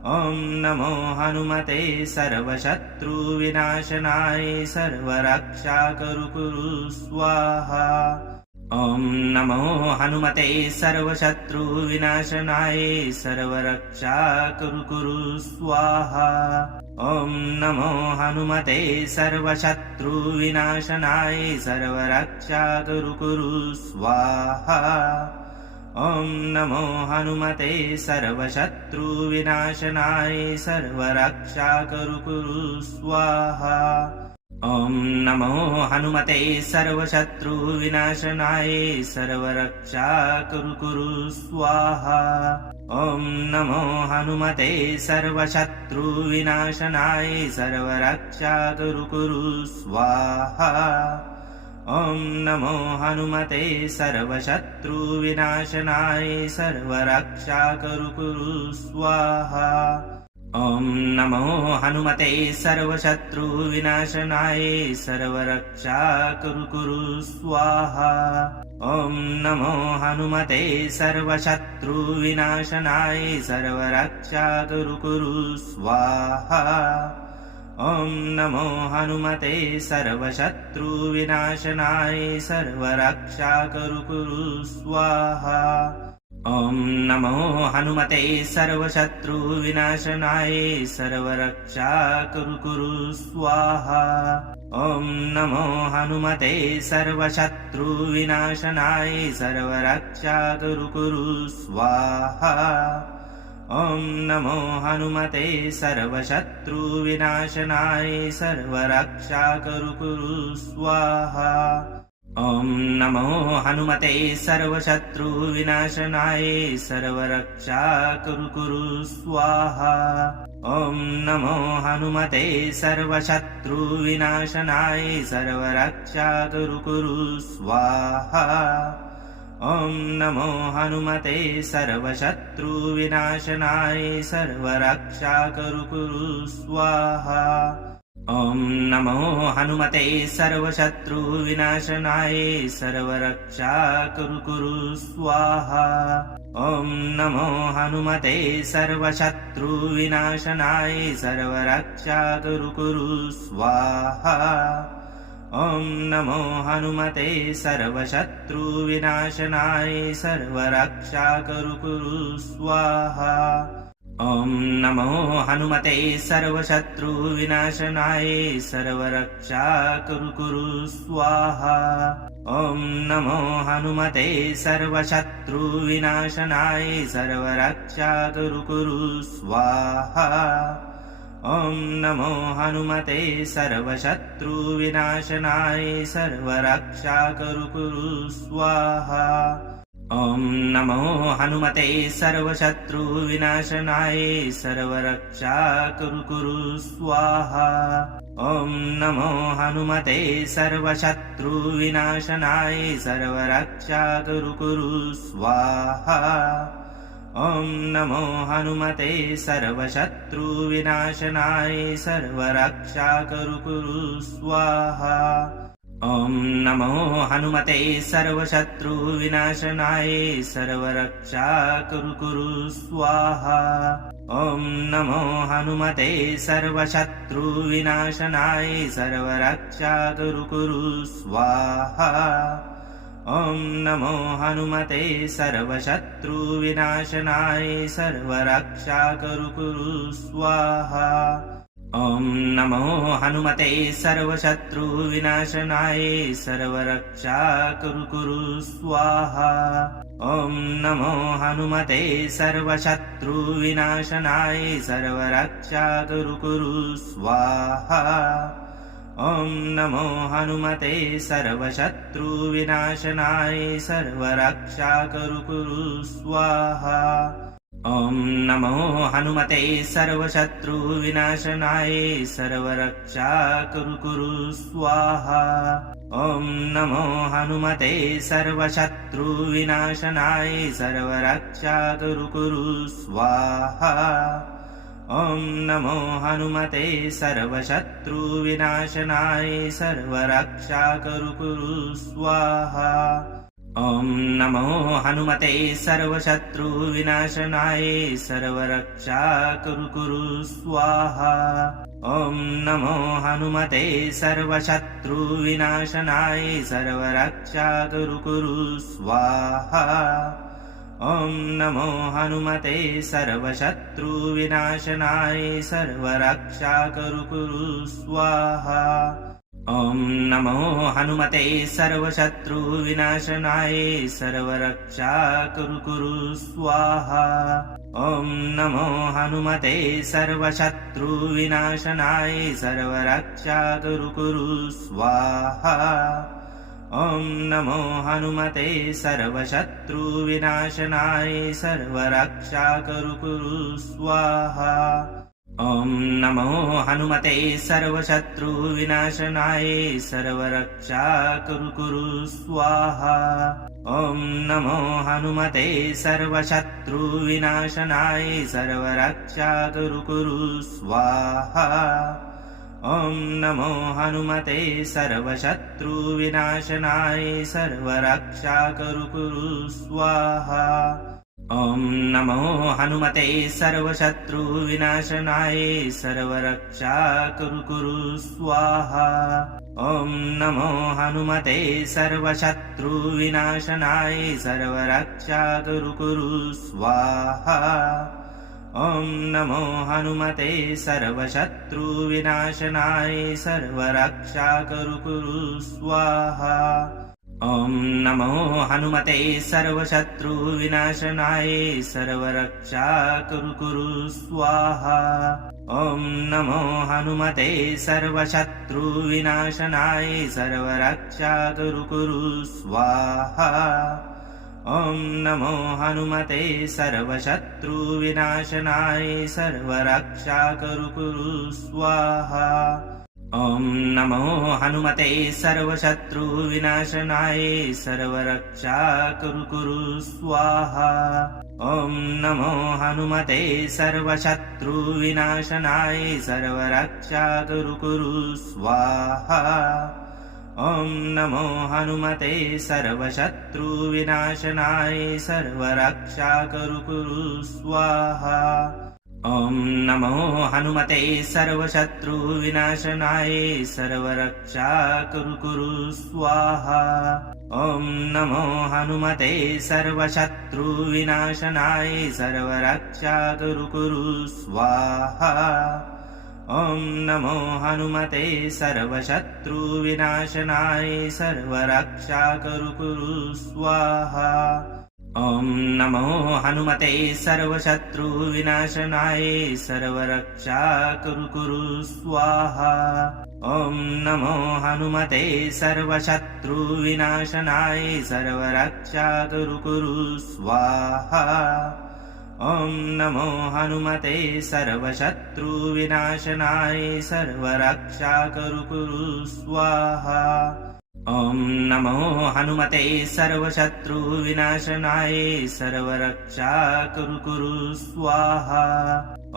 ॐ नमो हनुमते सर्वशत्रुविनाशनाय सर्वरक्षाकरुकुरु स्वाहा। ॐ नमो हनुमते सर्वशत्रुविनाशनाय सर्वरक्षाकरुकुरु स्वाहा। ॐ नमो हनुमते सर्वशत्रुविनाशनाय सर्वरक्षाकरुकुरु स्वाहा। ॐ नमो हनुमते सर्वशत्रुविनाशनाय सर्वरक्षाकरुकुरु स्वाहा। ॐ नमो हनुमते सर्वशत्रुविनाशनाय सर्वरक्षाकरुकुरु स्वाहा। ॐ नमो हनुमते सर्वशत्रुविनाशनाय सर्वरक्षाकरुकुरु स्वाहा। ॐ नमो हनुमते सर्वशत्रुविनाशनाय सर्वरक्षाकरुकुरु स्वाहा। ॐ नमो हनुमते सर्वशत्रुविनाशनाय सर्वरक्षाकरुकुरु स्वाहा। ॐ नमो हनुमते सर्वशत्रुविनाशनाय सर्वरक्षाकरुकुरु स्वाहा। ॐ नमो हनुमते सर्वशत्रुविनाशनाय सर्वरक्षाकरुकुरु स्वाहा। ॐ नमो हनुमते सर्वशत्रुविनाशनाय सर्वरक्षाकरुकुरु स्वाहा। ॐ नमो हनुमते सर्वशत्रुविनाशनाय सर्वरक्षाकरुकुरु स्वाहा। ॐ नमो हनुमते सर्वशत्रुविनाशनाय सर्वरक्षाकरुकुरु स्वाहा। ॐ नमो हनुमते सर्वशत्रुविनाशनाय सर्वरक्षाकरुकुरु स्वाहा। ॐ नमो हनुमते सर्वशत्रुविनाशनाय सर्वरक्षाकरुकुरु स्वाहा। ॐ नमो हनुमते सर्वशत्रुविनाशनाय सर्वरक्षाकरुकुरु स्वाहा। ॐ नमो हनुमते सर्वशत्रुविनाशनाय सर्वरक्षाकरुकुरु स्वाहा। ॐ नमो हनुमते सर्वशत्रुविनाशनाय सर्वरक्षाकरुकुरु स्वाहा। ॐ नमो हनुमते सर्वशत्रुविनाशनाय सर्वरक्षाकरुकुरु स्वाहा। ॐ नमो हनुमते सर्वशत्रुविनाशनाय सर्वरक्षाकरुकुरु स्वाहा। ॐ नमो हनुमते सर्वशत्रुविनाशनाय सर्वरक्षाकरुकुरु स्वाहा। ॐ नमो हनुमते सर्वशत्रुविनाशनाय सर्वरक्षाकरुकुरु स्वाहा। ॐ नमो हनुमते सर्वशत्रुविनाशनाय सर्वरक्षाकरुकुरु स्वाहा। ॐ नमो हनुमते सर्वशत्रुविनाशनाय सर्वरक्षाकरुकुरु स्वाहा। ॐ नमो हनुमते सर्वशत्रुविनाशनाय सर्वरक्षाकरुकुरु स्वाहा। ॐ नमो हनुमते सर्वशत्रुविनाशनाय सर्वरक्षाकरुकुरु स्वाहा। ॐ नमो हनुमते सर्वशत्रुविनाशनाय सर्वरक्षाकरुकुरु स्वाहा। ॐ नमो हनुमते सर्वशत्रुविनाशनाय सर्वरक्षाकरुकुरु स्वाहा। ॐ नमो हनुमते सर्वशत्रुविनाशनाय सर्वरक्षाकरुकुरु स्वाहा। ॐ नमो हनुमते सर्वशत्रुविनाशनाय सर्वरक्षाकरुकुरु स्वाहा। ॐ नमो हनुमते सर्वशत्रुविनाशनाय सर्वरक्षाकरुकुरु स्वाहा। ॐ नमो हनुमते सर्वशत्रुविनाशनाय सर्वरक्षाकरुकुरु स्वाहा। ॐ नमो हनुमते सर्वशत्रुविनाशनाय सर्वरक्षाकरुकुरु स्वाहा। ॐ नमो हनुमते सर्वशत्रुविनाशनाय सर्वरक्षाकरुकुरु स्वाहा। ॐ नमो हनुमते सर्वशत्रुविनाशनाय सर्वरक्षा कुरु स्वाहा। ॐ नमो हनुमते सर्वशत्रुविनाशनाय सर्वरक्षा कुरु स्वाहा। ॐ नमो हनुमते सर्वशत्रुविनाशनाय सर्वरक्षा कुरु स्वाहा। ॐ नमो हनुमते सर्वशत्रुविनाशनाय सर्वरक्षा कुरु स्वाहा। ॐ नमो हनुमते सर्वशत्रुविनाशनाय सर्वरक्षा कुरु स्वाहा। ॐ नमो हनुमते सर्वशत्रुविनाशनाय सर्वरक्षा कुरु स्वाहा। ॐ नमो हनुमते सर्वशत्रुविनाशनाय सर्वरक्षा कुरु स्वाहा। ॐ नमो हनुमते सर्वशत्रुविनाशनाय सर्वरक्षा कुरु स्वाहा। ॐ नमो हनुमते सर्वशत्रुविनाशनाय सर्वरक्षा कुरु स्वाहा। ॐ नमो हनुमते सर्वशत्रुविनाशनाय सर्वरक्षा कुरु स्वाहा। ॐ नमो हनुमते सर्वशत्रुविनाशनाय सर्वरक्षा कुरु स्वाहा। ॐ नमो हनुमते सर्वशत्रुविनाशनाय सर्वरक्षा कुरु स्वाहा। ॐ नमो हनुमते सर्वशत्रुविनाशनाय सर्वरक्षा कुरु स्वाहा। ॐ नमो हनुमते सर्वशत्रुविनाशनाय सर्वरक्षा कुरु स्वाहा। ॐ नमो हनुमते सर्वशत्रुविनाशनाय सर्वरक्षा कुरु स्वाहा। ॐ नमो हनुमते सर्वशत्रुविनाशनाय सर्वरक्षा कुरु स्वाहा। ॐ नमो हनुमते सर्वशत्रुविनाशनाय सर्वरक्षा कुरु स्वाहा। ॐ नमो हनुमते सर्वशत्रुविनाशनाय सर्वरक्षा कुरु स्वाहा। ॐ नमो हनुमते सर्वशत्रुविनाशनाय सर्वरक्षा कुरु स्वाहा। ॐ नमो हनुमते सर्वशत्रुविनाशनाय सर्वरक्षा कुरु स्वाहा। ॐ नमो हनुमते सर्वशत्रुविनाशनाय सर्वरक्षा कुरु स्वाहा। ॐ नमो हनुमते सर्वशत्रुविनाशनाय सर्वरक्षा कुरु स्वाहा। ॐ नमो हनुमते सर्वशत्रुविनाशनाय सर्वरक्षा कुरु स्वाहा। ॐ नमो हनुमते सर्वशत्रुविनाशनाय सर्वरक्षा कुरु स्वाहा। ॐ नमो हनुमते सर्वशत्रुविनाशनाय सर्वरक्षा कुरु स्वाहा।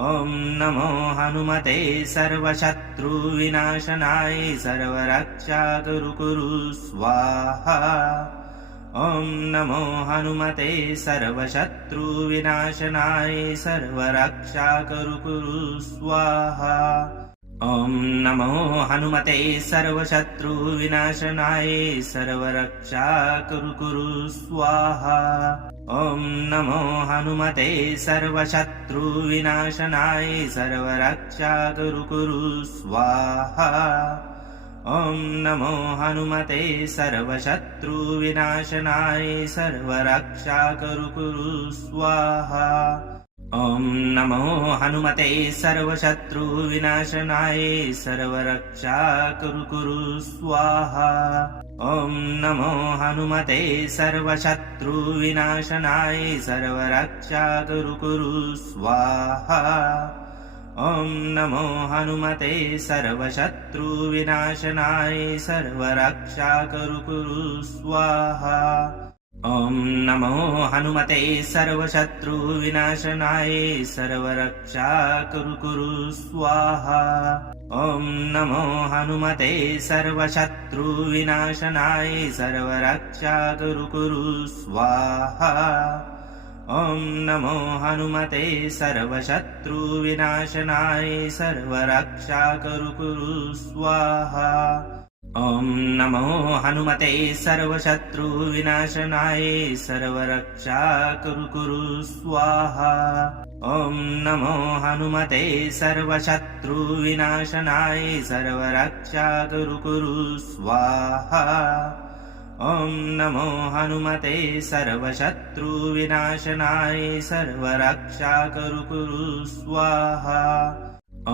ॐ नमो हनुमते सर्वशत्रुविनाशनाय सर्वरक्षा कुरु स्वाहा। ॐ नमो हनुमते सर्वशत्रुविनाशनाय सर्वरक्षा कुरु स्वाहा। ॐ नमो हनुमते सर्वशत्रुविनाशनाय सर्वरक्षा कुरु स्वाहा। ॐ नमो हनुमते सर्वशत्रुविनाशनाय सर्वरक्षा कुरु स्वाहा। ॐ नमो हनुमते सर्वशत्रुविनाशनाय सर्वरक्षा कुरु स्वाहा। ॐ नमो हनुमते सर्वशत्रुविनाशनाय सर्वरक्षा कुरु स्वाहा। ॐ नमो हनुमते सर्वशत्रुविनाशनाय सर्वरक्षा कुरु स्वाहा। ॐ नमो हनुमते सर्वशत्रुविनाशनाय सर्वरक्षा कुरु स्वाहा। ॐ नमो हनुमते सर्वशत्रुविनाशनाय सर्वरक्षा कुरु स्वाहा। ॐ नमो हनुमते सर्वशत्रुविनाशनाय सर्वरक्षाकरु कुरु स्वाहा। ॐ नमो हनुमते सर्वशत्रुविनाशनाय सर्वरक्षाकरु कुरु स्वाहा। ॐ नमो हनुमते सर्वशत्रुविनाशनाय सर्वरक्षाकरु कुरु स्वाहा। ॐ नमो हनुमते सर्वशत्रुविनाशनाय सर्वरक्षाकरु कुरु स्वाहा। ॐ नमो हनुमते सर्वशत्रुविनाशनाय सर्वरक्षाकरु कुरु स्वाहा। ॐ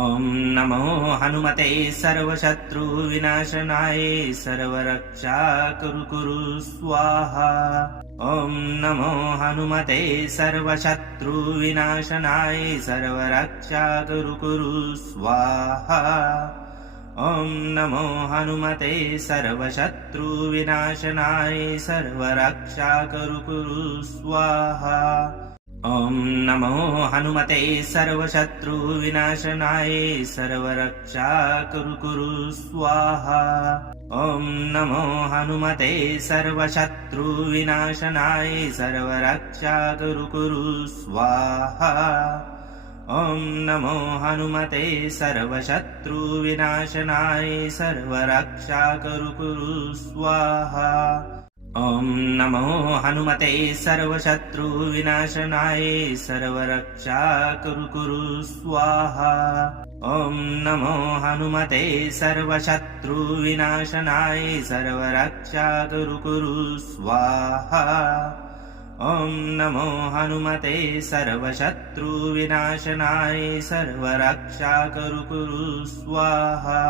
नमो हनुमते सर्वशत्रुविनाशनाय सर्वरक्षाकरु कुरु स्वाहा। ॐ नमो हनुमते सर्वशत्रुविनाशनाय सर्वरक्षाकरु कुरु स्वाहा। ॐ नमो हनुमते सर्वशत्रुविनाशनाय सर्वरक्षाकरु कुरु स्वाहा। ॐ नमो हनुमते सर्वशत्रुविनाशनाय सर्वरक्षाकरु कुरु स्वाहा। ॐ नमो हनुमते सर्वशत्रुविनाशनाय सर्वरक्षाकरु कुरु स्वाहा। ॐ नमो हनुमते सर्वशत्रुविनाशनाय सर्वरक्षाकरु कुरु स्वाहा। ॐ नमो हनुमते सर्वशत्रुविनाशनाय सर्वरक्षाकरु कुरु स्वाहा। ॐ नमो हनुमते सर्वशत्रुविनाशनाय सर्वरक्षाकरु कुरु स्वाहा। ॐ नमो हनुमते सर्वशत्रुविनाशनाय सर्वरक्षाकरु कुरु स्वाहा।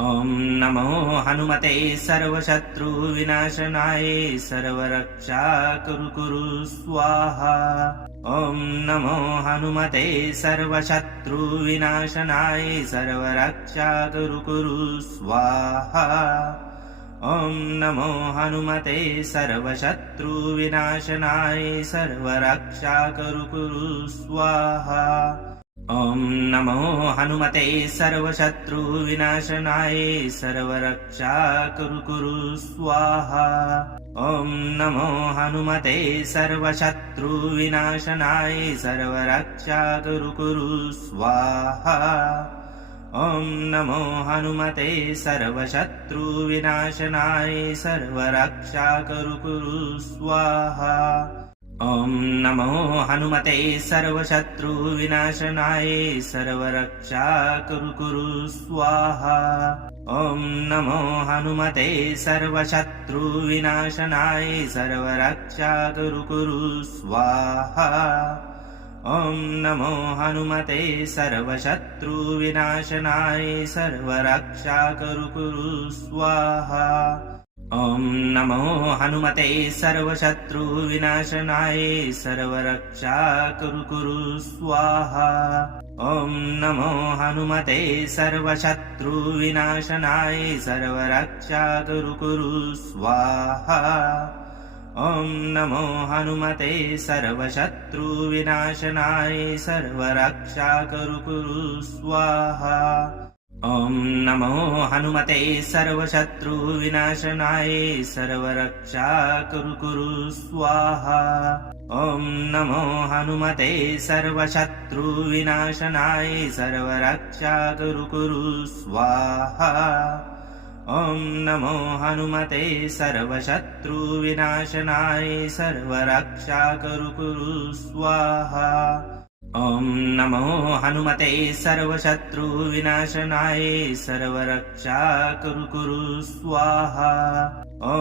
ॐ नमो हनुमते सर्वशत्रुविनाशनाय सर्वरक्षाकरु कुरु स्वाहा। ॐ नमो हनुमते सर्वशत्रुविनाशनाय सर्वरक्षाकरु कुरु स्वाहा। ॐ नमो हनुमते सर्वशत्रुविनाशनाय सर्वरक्षाकरु कुरु स्वाहा। ॐ नमो हनुमते सर्वशत्रुविनाशनाय सर्वरक्षाकरु कुरु स्वाहा। ॐ नमो हनुमते सर्वशत्रुविनाशनाय सर्वरक्षाकरु कुरु स्वाहा। ॐ नमो हनुमते सर्वशत्रुविनाशनाय सर्वरक्षाकरु कुरु स्वाहा। ॐ नमो हनुमते सर्वशत्रुविनाशनाय सर्वरक्षाकरु कुरु स्वाहा। ॐ नमो हनुमते सर्वशत्रुविनाशनाय सर्वरक्षाकरु कुरु स्वाहा। ॐ नमो हनुमते सर्वशत्रुविनाशनाय सर्वरक्षाकरु कुरु स्वाहा। ॐ नमो हनुमते सर्वशत्रुविनाशनाय सर्वरक्षाकरु कुरु स्वाहा। ॐ नमो हनुमते सर्वशत्रुविनाशनाय सर्वरक्षाकरु कुरु स्वाहा। ॐ नमो हनुमते सर्वशत्रुविनाशनाय सर्वरक्षाकरु कुरु स्वाहा। ॐ नमो हनुमते सर्वशत्रुविनाशनाय सर्वरक्षाकरु कुरु स्वाहा। ॐ नमो हनुमते सर्वशत्रुविनाशनाय सर्वरक्षाकरु कुरु स्वाहा। ॐ नमो हनुमते सर्वशत्रुविनाशनाय सर्वरक्षाकरु कुरु स्वाहा। ॐ नमो हनुमते सर्वशत्रुविनाशनाय सर्वरक्षाकरु कुरु स्वाहा। ॐ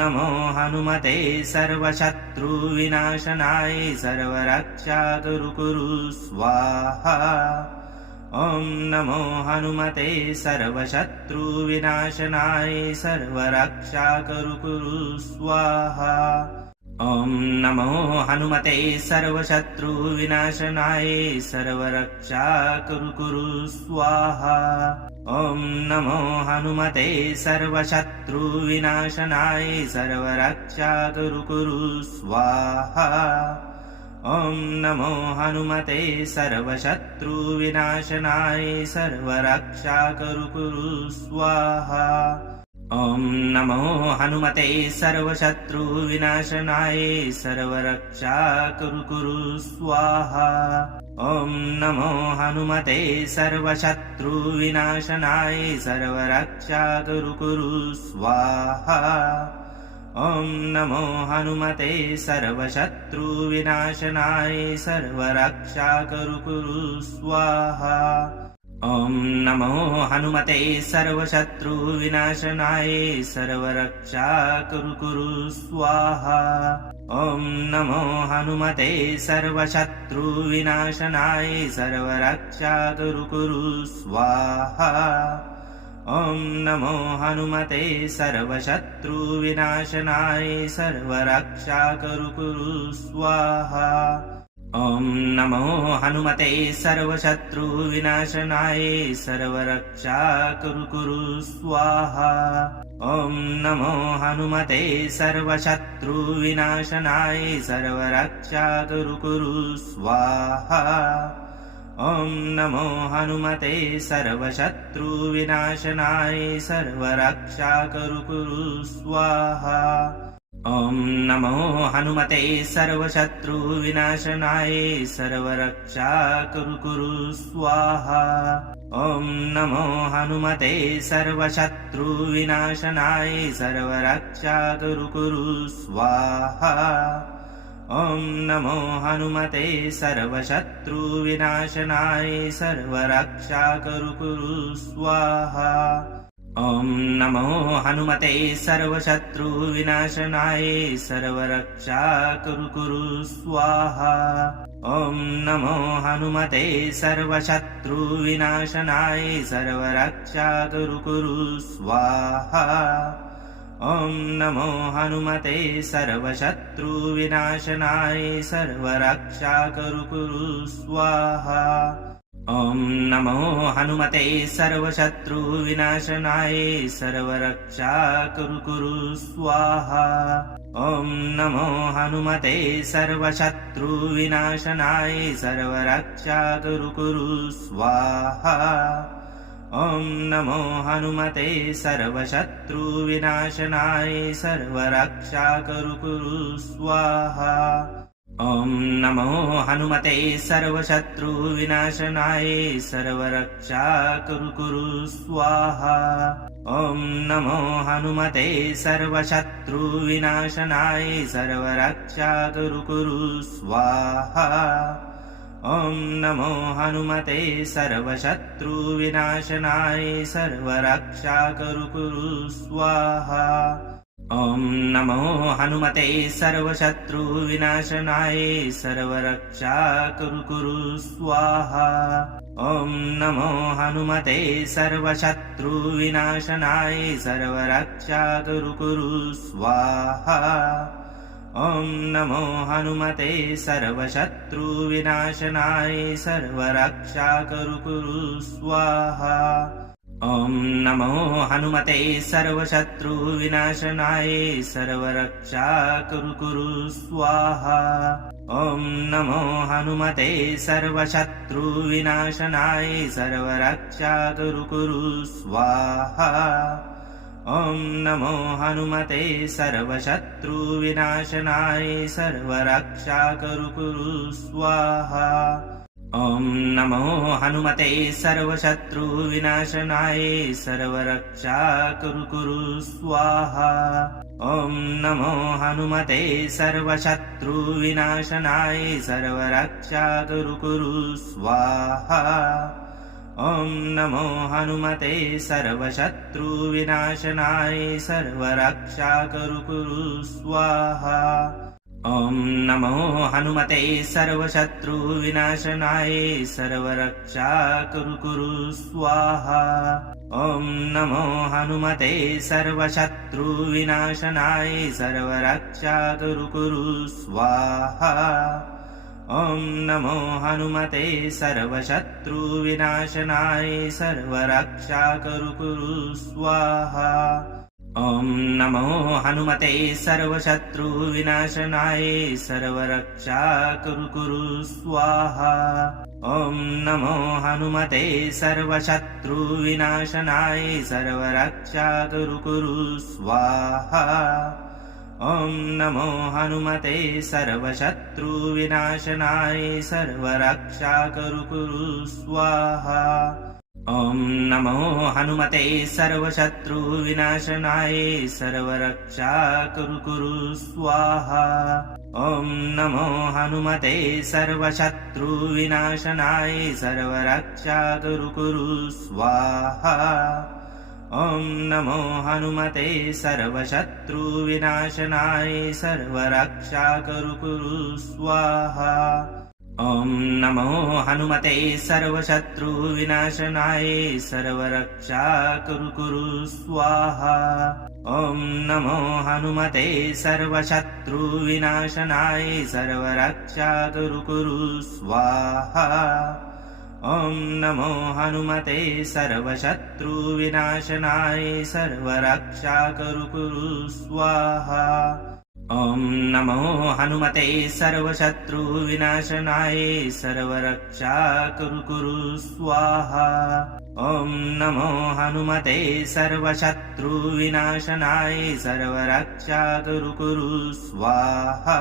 नमो हनुमते सर्वशत्रुविनाशनाय सर्वरक्षाकरु कुरु स्वाहा। ॐ नमो हनुमते सर्वशत्रुविनाशनाय सर्वरक्षाकरु कुरु स्वाहा। ॐ नमो हनुमते सर्वशत्रुविनाशनाय सर्वरक्षाकरु कुरु स्वाहा। ॐ नमो हनुमते सर्वशत्रुविनाशनाय सर्वरक्षाकरु कुरु स्वाहा। ॐ नमो हनुमते सर्वशत्रुविनाशनाय सर्वरक्षाकरुकुरु स्वाहा। ॐ नमो हनुमते सर्वशत्रुविनाशनाय सर्वरक्षाकरुकुरु स्वाहा। ॐ नमो हनुमते सर्वशत्रुविनाशनाय सर्वरक्षाकरुकुरु स्वाहा। ॐ नमो हनुमते सर्वशत्रुविनाशनाय सर्वरक्षाकरुकुरु स्वाहा। ॐ नमो हनुमते सर्वशत्रुविनाशनाय सर्वरक्षाकरुकुरु स्वाहा। ॐ नमो हनुमते सर्वशत्रुविनाशनाय सर्वरक्षाकरुकुरु स्वाहा। ॐ नमो हनुमते सर्वशत्रुविनाशनाय सर्वरक्षाकरुकुरु स्वाहा। ॐ नमो हनुमते सर्वशत्रुविनाशनाय सर्वरक्षाकरुकुरु स्वाहा। ॐ नमो हनुमते सर्वशत्रुविनाशनाय सर्वरक्षाकरुकुरु स्वाहा। ॐ नमो हनुमते सर्वशत्रुविनाशनाय सर्वरक्षाकरुकुरु स्वाहा। ॐ नमो हनुमते सर्वशत्रुविनाशनाय सर्वरक्षाकरुकुरु स्वाहा। ॐ नमो हनुमते सर्वशत्रुविनाशनाय सर्वरक्षाकरुकुरु स्वाहा। ॐ नमो हनुमते सर्वशत्रुविनाशनाय सर्वरक्षाकरुकुरु स्वाहा। ॐ नमो हनुमते सर्वशत्रुविनाशनाय सर्वरक्षाकरुकुरु स्वाहा। ॐ नमो हनुमते सर्वशत्रुविनाशनाय सर्वरक्षाकरुकुरु स्वाहा। ॐ नमो हनुमते सर्वशत्रुविनाशनाय सर्वरक्षाकरुकुरु स्वाहा। ॐ नमो हनुमते सर्वशत्रुविनाशनाय सर्वरक्षाकरुकुरु स्वाहा। ॐ नमो हनुमते सर्वशत्रुविनाशनाय सर्वरक्षाकरुकुरु स्वाहा। ॐ नमो हनुमते सर्वशत्रुविनाशनाय सर्वरक्षाकरुकुरु स्वाहा। ॐ नमो हनुमते सर्वशत्रुविनाशनाय सर्वरक्षाकरुकुरु स्वाहा। ॐ नमो हनुमते सर्वशत्रुविनाशनाय सर्वरक्षाकरुकुरु स्वाहा। ॐ नमो हनुमते सर्वशत्रुविनाशनाय सर्वरक्षाकरुकुरु स्वाहा। ॐ नमो हनुमते सर्वशत्रुविनाशनाय सर्वरक्षाकरुकुरु स्वाहा। ॐ नमो हनुमते सर्वशत्रुविनाशनाय सर्वरक्षाकरुकुरु स्वाहा। ॐ नमो हनुमते सर्वशत्रुविनाशनाय सर्वरक्षाकरुकुरु स्वाहा। ॐ नमो हनुमते सर्वशत्रुविनाशनाय सर्वरक्षाकरुकुरु स्वाहा। ॐ नमो हनुमते सर्वशत्रुविनाशनाय सर्वरक्षाकरुकुरु स्वाहा। ॐ नमो हनुमते सर्वशत्रुविनाशनाय सर्वरक्षाकरुकुरु स्वाहा। ॐ नमो हनुमते सर्वशत्रुविनाशनाय सर्वरक्षाकरुकुरु स्वाहा। ॐ नमो हनुमते सर्वशत्रुविनाशनाय सर्वरक्षाकरुकुरु स्वाहा। ॐ नमो हनुमते सर्वशत्रुविनाशनाय सर्वरक्षाकरुकुरु स्वाहा। ॐ नमो हनुमते सर्वशत्रुविनाशनाय सर्वरक्षाकरुकुरु स्वाहा। ॐ नमो हनुमते सर्वशत्रुविनाशनाय सर्वरक्षाकरुकुरु स्वाहा। ॐ नमो हनुमते सर्वशत्रुविनाशनाय सर्वरक्षाकरुकुरु स्वाहा। ॐ नमो हनुमते सर्वशत्रुविनाशनाय सर्वरक्षा कुरु स्वाहा। ॐ नमो हनुमते सर्वशत्रुविनाशनाय सर्वरक्षा कुरु स्वाहा। ॐ नमो हनुमते सर्वशत्रुविनाशनाय सर्वरक्षा कुरु स्वाहा। ॐ नमो हनुमते सर्वशत्रुविनाशनाय सर्वरक्षा कुरु स्वाहा। ॐ नमो हनुमते सर्वशत्रुविनाशनाय सर्वरक्षा कुरु स्वाहा। ॐ नमो हनुमते सर्वशत्रुविनाशनाय सर्वरक्षा कुरु स्वाहा। ॐ नमो हनुमते सर्वशत्रुविनाशनाय सर्वरक्षा कुरु स्वाहा। ॐ नमो हनुमते सर्वशत्रुविनाशनाय सर्वरक्षा कुरु स्वाहा। ॐ नमो हनुमते सर्वशत्रुविनाशनाय सर्वरक्षा कुरु स्वाहा। ॐ नमो हनुमते सर्वशत्रुविनाशनाय सर्वरक्षा कुरु स्वाहा। ॐ नमो हनुमते सर्वशत्रुविनाशनाय सर्वरक्षा कुरु स्वाहा।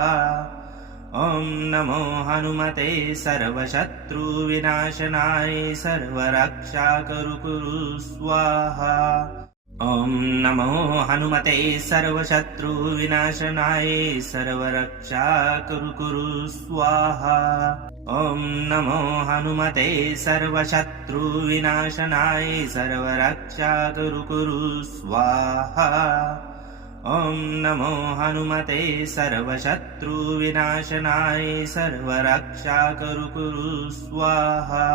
ॐ नमो हनुमते सर्वशत्रुविनाशनाय सर्वरक्षा कुरु स्वाहा। ॐ नमो हनुमते सर्वशत्रुविनाशनाय सर्वरक्षा कुरु स्वाहा। ॐ नमो हनुमते सर्वशत्रुविनाशनाय सर्वरक्षा कुरु स्वाहा। ॐ नमो हनुमते सर्वशत्रुविनाशनाय सर्वरक्षा कुरु स्वाहा।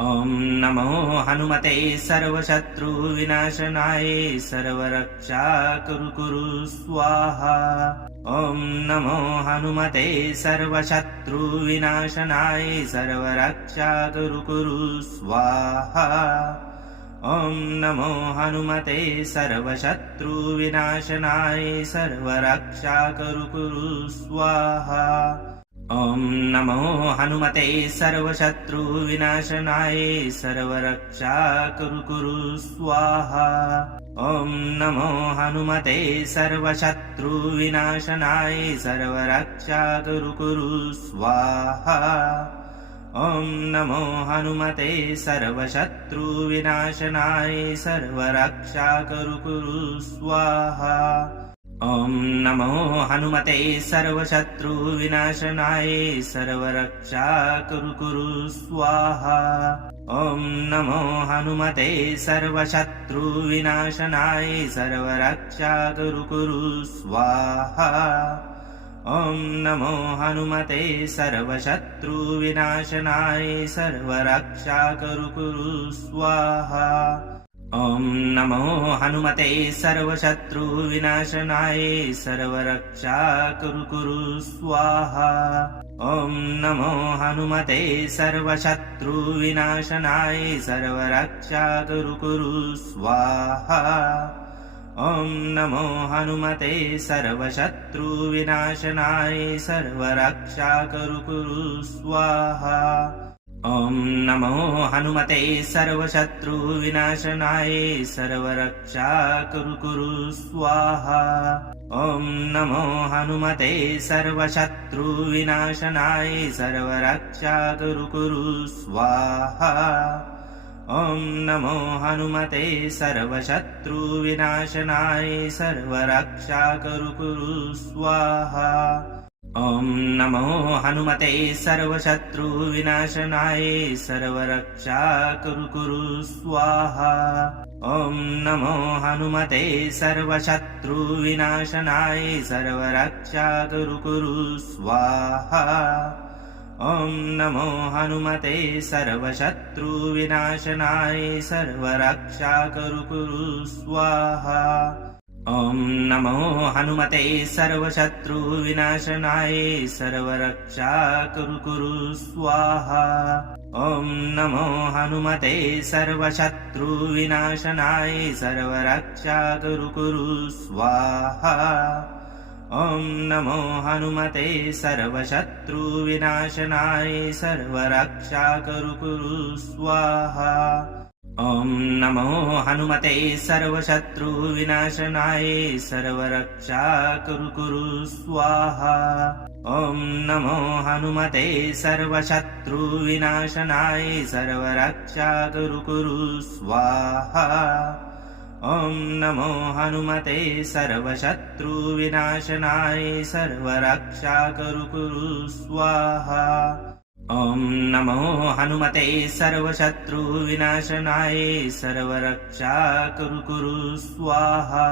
ॐ नमो हनुमते सर्वशत्रुविनाशनाय सर्वरक्षा कुरु स्वाहा। ॐ नमो हनुमते सर्वशत्रुविनाशनाय सर्वरक्षा कुरु स्वाहा। ॐ नमो हनुमते सर्वशत्रुविनाशनाय सर्वरक्षा कुरु स्वाहा। ॐ नमो हनुमते सर्वशत्रुविनाशनाय सर्वरक्षा कुरु स्वाहा। ॐ नमो हनुमते सर्वशत्रुविनाशनाय सर्वरक्षा कुरु स्वाहा। ॐ नमो हनुमते सर्वशत्रुविनाशनाय सर्वरक्षा कुरु स्वाहा। ॐ नमो हनुमते सर्वशत्रुविनाशनाय सर्वरक्षा कुरु स्वाहा। ॐ नमो हनुमते सर्वशत्रुविनाशनाय सर्वरक्षा कुरु स्वाहा। ॐ नमो हनुमते सर्वशत्रुविनाशनाय सर्वरक्षा कुरु स्वाहा। ॐ नमो हनुमते सर्वशत्रुविनाशनाय सर्वरक्षा कुरु स्वाहा। ॐ नमो हनुमते सर्वशत्रुविनाशनाय सर्वरक्षा कुरु स्वाहा। ॐ नमो हनुमते सर्वशत्रुविनाशनाय सर्वरक्षा कुरु स्वाहा। ॐ नमो हनुमते सर्वशत्रुविनाशनाय सर्वरक्षा कुरु स्वाहा। ॐ नमो हनुमते सर्वशत्रुविनाशनाय सर्वरक्षा कुरु स्वाहा। ॐ नमो हनुमते सर्वशत्रुविनाशनाय सर्वरक्षा कुरु स्वाहा। ॐ नमो हनुमते सर्वशत्रुविनाशनाय सर्वरक्षा कुरु स्वाहा। ॐ नमो हनुमते सर्वशत्रुविनाशनाय सर्वरक्षा कुरु स्वाहा। ॐ नमो हनुमते सर्वशत्रुविनाशनाय सर्वरक्षा कुरु स्वाहा। ॐ नमो हनुमते सर्वशत्रुविनाशनाय सर्वरक्षा कुरु स्वाहा। ॐ नमो हनुमते सर्वशत्रुविनाशनाय सर्वरक्षाकरु कुरु स्वाहा। ॐ नमो हनुमते सर्वशत्रुविनाशनाय सर्वरक्षाकरु कुरु स्वाहा। ॐ नमो हनुमते सर्वशत्रुविनाशनाय सर्वरक्षाकरु कुरु स्वाहा। ॐ नमो हनुमते सर्वशत्रुविनाशनाय सर्वरक्षाकरु कुरु स्वाहा। ॐ नमो हनुमते सर्वशत्रुविनाशनाय सर्वरक्षाकरु कुरु स्वाहा। ॐ नमो हनुमते सर्वशत्रुविनाशनाय सर्वरक्षाकरु कुरु स्वाहा।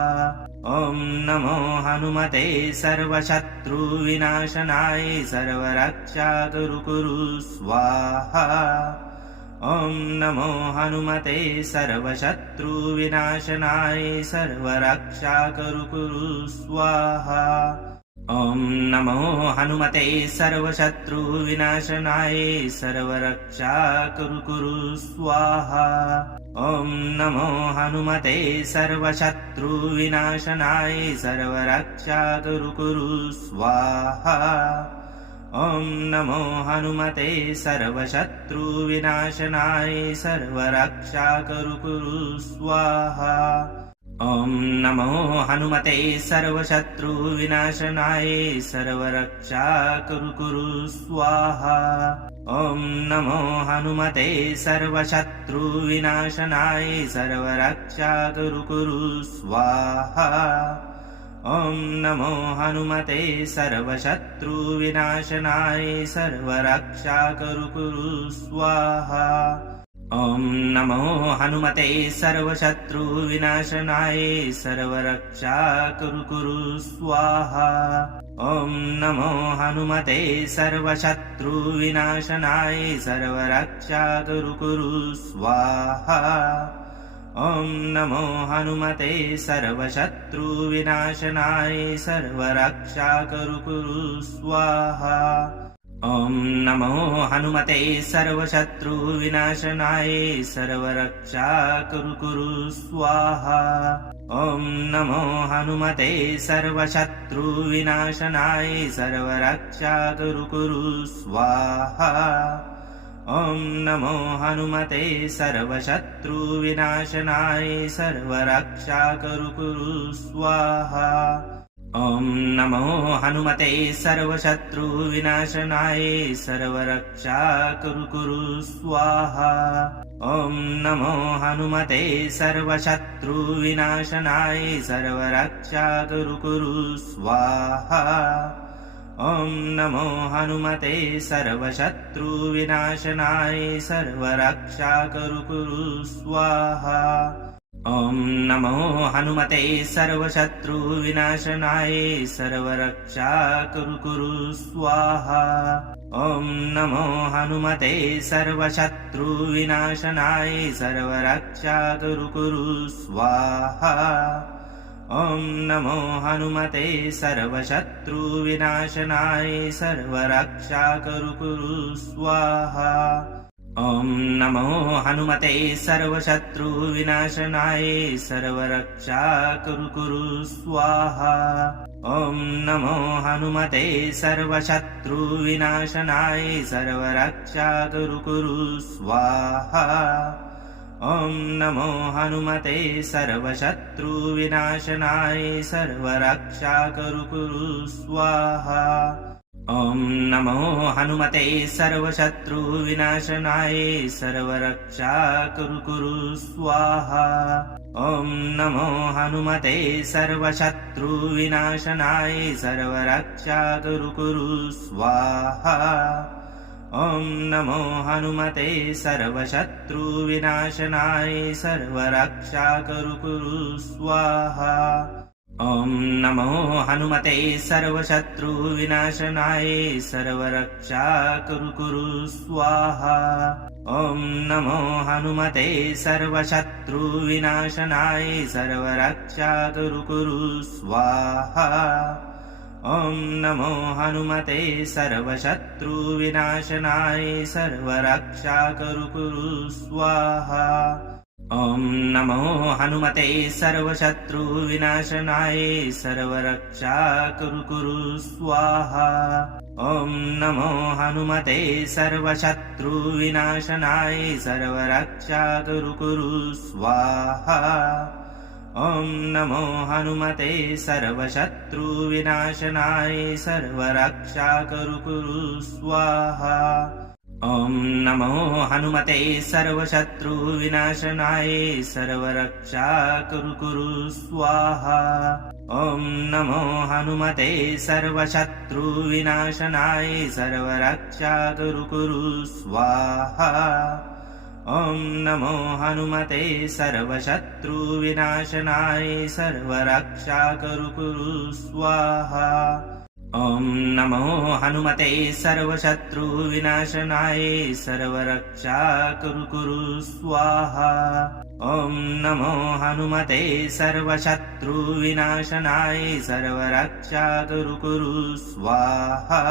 ॐ नमो हनुमते सर्वशत्रुविनाशनाय सर्वरक्षाकरु कुरु स्वाहा। ॐ नमो हनुमते सर्वशत्रुविनाशनाय सर्वरक्षाकरु कुरु स्वाहा। ॐ नमो हनुमते सर्वशत्रुविनाशनाय सर्वरक्षाकरु कुरु स्वाहा। ॐ नमो हनुमते सर्वशत्रुविनाशनाय सर्वरक्षाकरु कुरु स्वाहा। ॐ नमो हनुमते सर्वशत्रुविनाशनाय सर्वरक्षाकरु कुरु स्वाहा। ॐ नमो हनुमते सर्वशत्रुविनाशनाय सर्वरक्षाकरु कुरु स्वाहा। ॐ नमो हनुमते सर्वशत्रुविनाशनाय सर्वरक्षाकरु कुरु स्वाहा। ॐ नमो हनुमते सर्वशत्रुविनाशनाय सर्वरक्षाकरु कुरु स्वाहा। ॐ नमो हनुमते सर्वशत्रुविनाशनाय सर्वरक्षाकरु कुरु स्वाहा। ॐ नमो हनुमते सर्वशत्रुविनाशनाय सर्वरक्षाकरु कुरु स्वाहा। ॐ नमो हनुमते सर्वशत्रुविनाशनाय सर्वरक्षाकरु कुरु स्वाहा। ॐ नमो हनुमते सर्वशत्रुविनाशनाय सर्वरक्षाकरु कुरु स्वाहा। ॐ नमो हनुमते सर्वशत्रुविनाशनाय सर्वरक्षाकरु कुरु स्वाहा। ॐ नमो हनुमते सर्वशत्रुविनाशनाय सर्वरक्षाकरु कुरु स्वाहा। ॐ नमो हनुमते सर्वशत्रुविनाशनाय सर्वरक्षाकरु कुरु स्वाहा। ॐ नमो हनुमते सर्वशत्रुविनाशनाय सर्वरक्षाकरु कुरु स्वाहा। ॐ नमो हनुमते सर्वशत्रुविनाशनाय सर्वरक्षाकरु कुरु स्वाहा। ॐ नमो हनुमते सर्वशत्रुविनाशनाय सर्वरक्षाकरु कुरु स्वाहा। ॐ नमो हनुमते सर्वशत्रुविनाशनाय सर्वरक्षाकरु कुरु स्वाहा। ॐ नमो हनुमते सर्वशत्रुविनाशनाय सर्वरक्षाकरु कुरु स्वाहा। ॐ नमो हनुमते सर्वशत्रुविनाशनाय सर्वरक्षाकरु कुरु स्वाहा। ॐ नमो हनुमते सर्वशत्रुविनाशनाय सर्वरक्षाकरु कुरु स्वाहा। ॐ नमो हनुमते सर्वशत्रुविनाशनाय सर्वरक्षाकरु कुरु स्वाहा। ॐ नमो हनुमते सर्वशत्रुविनाशनाय सर्वरक्षाकरु कुरु स्वाहा। ॐ नमो हनुमते सर्वशत्रुविनाशनाय सर्वरक्षाकरु कुरु स्वाहा। ॐ नमो हनुमते सर्वशत्रुविनाशनाय सर्वरक्षाकरु कुरु स्वाहा। ॐ नमो हनुमते सर्वशत्रुविनाशनाय सर्वरक्षाकरु कुरु स्वाहा। ॐ नमो हनुमते सर्वशत्रुविनाशनाय सर्वरक्षाकरु कुरु स्वाहा। ॐ नमो हनुमते सर्वशत्रुविनाशनाय सर्वरक्षाकरु कुरु स्वाहा। ॐ नमो हनुमते सर्वशत्रुविनाशनाय सर्वरक्षाकरु कुरु स्वाहा। ॐ नमो हनुमते सर्वशत्रुविनाशनाय सर्वरक्षाकरु कुरु स्वाहा। ॐ नमो हनुमते सर्वशत्रुविनाशनाय सर्वरक्षाकरु कुरु स्वाहा। ॐ नमो हनुमते सर्वशत्रुविनाशनाय सर्वरक्षाकरु कुरु स्वाहा। ॐ नमो हनुमते सर्वशत्रुविनाशनाय सर्वरक्षाकरु कुरु स्वाहा। ॐ नमो हनुमते सर्वशत्रुविनाशनाय सर्वरक्षाकरु कुरु स्वाहा। ॐ नमो हनुमते सर्वशत्रुविनाशनाय सर्वरक्षाकरु कुरु स्वाहा। ॐ नमो हनुमते सर्वशत्रुविनाशनाय सर्वरक्षाकरु कुरु स्वाहा।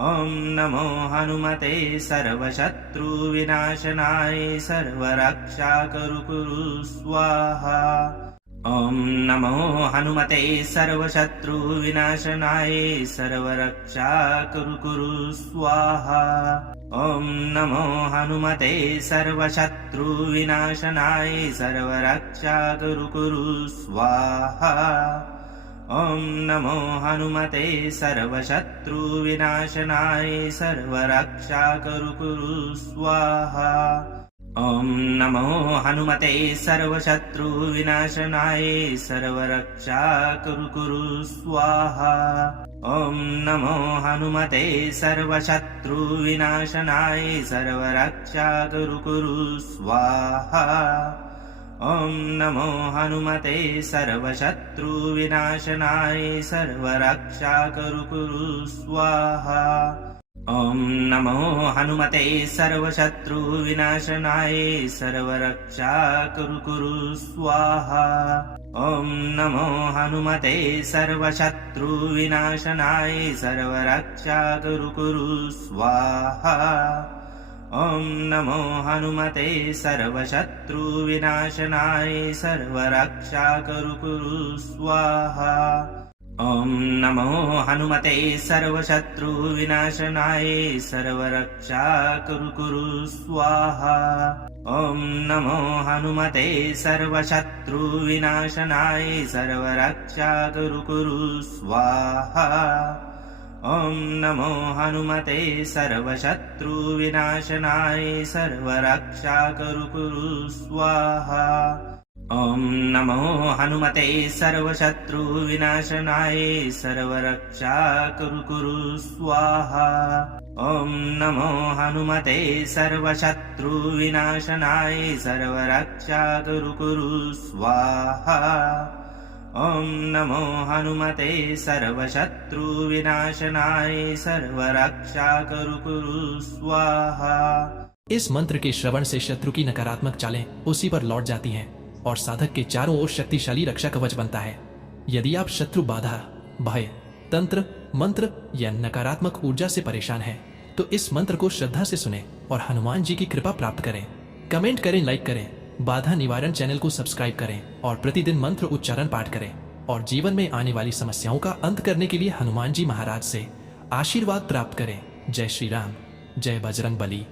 ॐ नमो हनुमते सर्वशत्रुविनाशनाय सर्वरक्षाकरु कुरु स्वाहा। ॐ नमो हनुमते सर्वशत्रुविनाशनाय सर्वरक्षाकरु कुरु स्वाहा। ॐ नमो हनुमते सर्वशत्रुविनाशनाय सर्वरक्षाकरु कुरु स्वाहा। ॐ नमो हनुमते सर्वशत्रुविनाशनाय सर्वरक्षाकरु कुरु स्वाहा। ॐ नमो हनुमते सर्वशत्रुविनाशनाय सर्वरक्षाकरु कुरु स्वाहा। ॐ नमो हनुमते सर्वशत्रुविनाशनाय सर्वरक्षाकरु कुरु स्वाहा। ॐ नमो हनुमते सर्वशत्रुविनाशनाय सर्वरक्षाकरु कुरु स्वाहा। ॐ नमो हनुमते सर्वशत्रुविनाशनाय सर्वरक्षाकरु कुरु स्वाहा। ॐ नमो हनुमते सर्वशत्रुविनाशनाय सर्वरक्षाकरु कुरु स्वाहा। ॐ नमो हनुमते सर्वशत्रुविनाशनाय सर्वरक्षाकरु कुरु स्वाहा। ॐ नमो हनुमते सर्वशत्रुविनाशनाय सर्वरक्षाकरु कुरु स्वाहा। ॐ नमो हनुमते सर्वशत्रुविनाशनाय सर्वरक्षाकरु कुरु स्वाहा। ॐ नमो हनुमते सर्वशत्रुविनाशनाय सर्वरक्षाकरु कुरु स्वाहा। ॐ नमो हनुमते सर्वशत्रुविनाशनाय सर्वरक्षाकरु कुरु स्वाहा। ॐ नमो हनुमते सर्वशत्रुविनाशनाय सर्वरक्षाकरु कुरु स्वाहा। ॐ नमो हनुमते सर्वशत्रुविनाशनाय सर्वरक्षाकरु कुरु स्वाहा। इस मंत्र के श्रवण से शत्रु की नकारात्मक चालें उसी पर लौट जाती हैं और साधक के चारों ओर शक्तिशाली रक्षा कवच बनता है। यदि आप शत्रु बाधा, भय, तंत्र, मंत्र या नकारात्मक ऊर्जा से परेशान हैं, तो इस मंत्र को श्रद्धा से सुने और हनुमान जी की कृपा प्राप्त करें। कमेंट करें, लाइक करें, बाधा निवारण चैनल को सब्सक्राइब करें और प्रतिदिन मंत्र उच्चारण पाठ करें और जीवन में आने वाली समस्याओं का अंत करने के लिए हनुमान जी महाराज से आशीर्वाद प्राप्त करें। जय श्री राम, जय बजरंग बली।